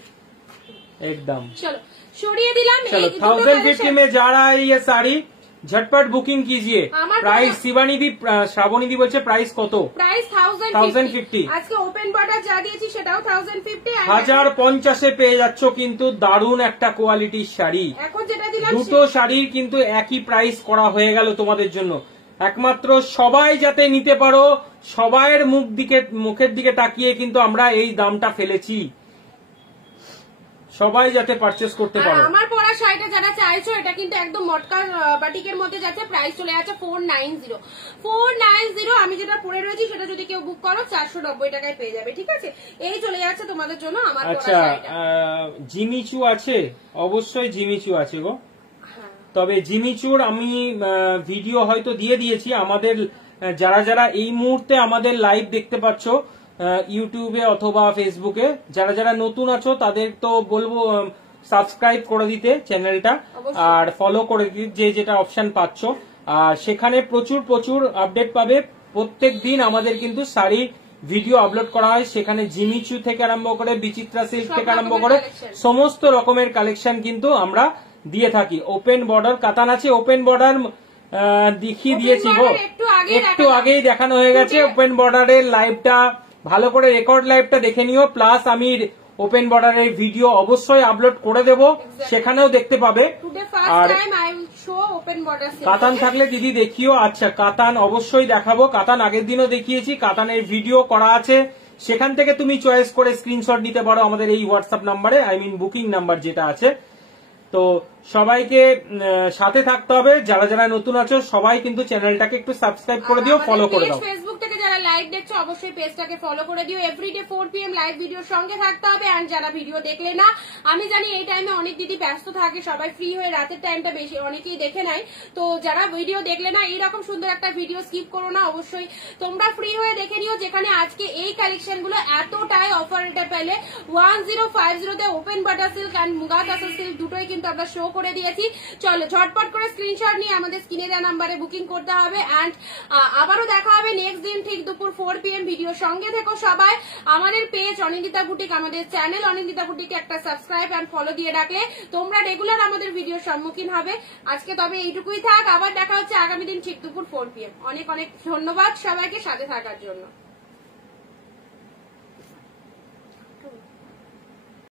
एकदम। चलो সরিয়ে দিলাম। चलो 1050 में जा रहा है ये साड़ी, झटपट बुकिंग कीजिए। प्राइस शिवानी दी श्रावणी दी বলছে প্রাইস কত? প্রাইস 1050। আজকে ওপেন বর্ডার যা দিয়েছি সেটাও 1050। 1050 এ পেয়ে যাচ্ছ কিন্তু দারুণ একটা কোয়ালিটির শাড়ি। এখন যেটা দিলাম দুটো শাড়ির কিন্তু একই প্রাইস করা হয়ে গেল তোমাদের জন্য। একমাত্র সবাই যাতে নিতে পারো, সবাইয়ের মুখের দিকে তাকিয়ে কিন্তু আমরা এই দামটা ফেলেছি, সবাই যাতে পারচেস করতে পারো। আমার পরা শাড়িটা যারা চাইছো এটা কিন্তু একদম মটকা বাটিকের মধ্যে যাচ্ছে, প্রাইস চলে যাচ্ছে 490। আমি যেটা পরে রয়েছি সেটা যদি কেউ বুক করো 490 টাকায় পেয়ে যাবে, ঠিক আছে? এই চলে যাচ্ছে তোমাদের জন্য আমার পরা আচ্ছা শাড়িটা। জিমিচু আছে, অবশ্যই জিমিচু আছে গো। তবে জিমিচুর আমি ভিডিও হয়তো দিয়ে দিয়েছি। আমাদের যারা যারা এই মুহূর্তে আমাদের লাইভ দেখতে পাচ্ছ ইউটিউবে অথবা ফেসবুকে, যারা যারা নতুন আছো তাদের তো বলবো সাবস্ক্রাইব করে দিতে চ্যানেলটা, আর ফলো করে দিতে যে যেটা অপশন পাচ্ছ। আর সেখানে প্রচুর প্রচুর আপডেট পাবে। প্রত্যেক দিন আমাদের কিন্তু শাড়ির ভিডিও আপলোড করা হয়, সেখানে জিমিচু থেকে আরম্ভ করে বিচিত্রা সিল্ক থেকে আরম্ভ করে সমস্ত রকমের কালেকশন কিন্তু আমরা দিয়ে থাকি। ওপেন বর্ডার কাতান আছে, ওপেন বর্ডার দেখিয়ে দিয়েছি গো, একটু আগেই দেখানো হয়ে গেছে। ওপেন বর্ডারের লাইভটা ভালো করে রেকর্ড লাইভটা দেখে নিও, প্লাস আমি ওপেন বর্ডারের ভিডিও অবশ্যই আপলোড করে দেব, সেখানেও দেখতে পাবে। আর কাতান থাকলে দিদি দেখিও। আচ্ছা কাতান অবশ্যই দেখাবো, কাতান আগের দিনও দেখিয়েছি, কাতানের ভিডিও করা আছে, সেখান থেকে তুমি চয়েস করে স্ক্রিনশট নিতে পারো আমাদের এই হোয়াটসঅ্যাপ নাম্বারে, বুকিং নাম্বার যেটা আছে। তো সবাইকে সাথে থাকতে হবে, যারা যারা নতুন আছো সবাই কিন্তু চ্যানেলটাকে একটু সাবস্ক্রাইব করে দিও, ফলো করে দাও। ফেসবুক থেকে যারা লাইভ দেখছো অবশ্যই পেজটাকে ফলো করে দিও। এভরিডে 4 PM লাইভ ভিডিওর সঙ্গে থাকতে হবে। আর যারা ভিডিও দেখলে না, আমি জানি এই টাইমে অনেক দিদি ব্যস্ত থাকে, সবাই ফ্রি হয়ে রাতের টাইমটা বেশি অনেকেই দেখে নেয়। তো যারা ভিডিও দেখলে না, এইরকম সুন্দর একটা ভিডিও স্কিপ করো না, অবশ্যই তোমরা ফ্রি হয়ে দেখে নিও, যেখানে আজকে এই কালেকশন গুলো এতটাই অফার রেটে পেলে 1050 তে open butter silk and muga tussar silk দুটোই কিন্তু আমরা শো করে দিয়েছি। চলো ঝটপট করে স্ক্রিনশট নিয়ে আমাদের স্ক্রিনে দেওয়া নাম্বারে বুকিং করতে হবে। এন্ড আবারও দেখা হবে নেক্সট দিন ঠিক দুপুর 4 PM। ভিডিও সঙ্গে থেকো সবাই। আমাদের পেজ অনিন্দিতা বুটিক, আমাদের চ্যানেল অনিন্দিতা বুটিকে একটা সাবস্ক্রাইব এন্ড ফলো দিয়ে রাখলে তোমরা রেগুলার আমাদের ভিডিওর সম্মুখীন হবে। আজকে তবে এইটুকুই থাক, আবার দেখা হচ্ছে আগামী দিন ঠিক দুপুর 4 PM। অনেক অনেক ধন্যবাদ সবাইকে সাথে থাকার জন্য।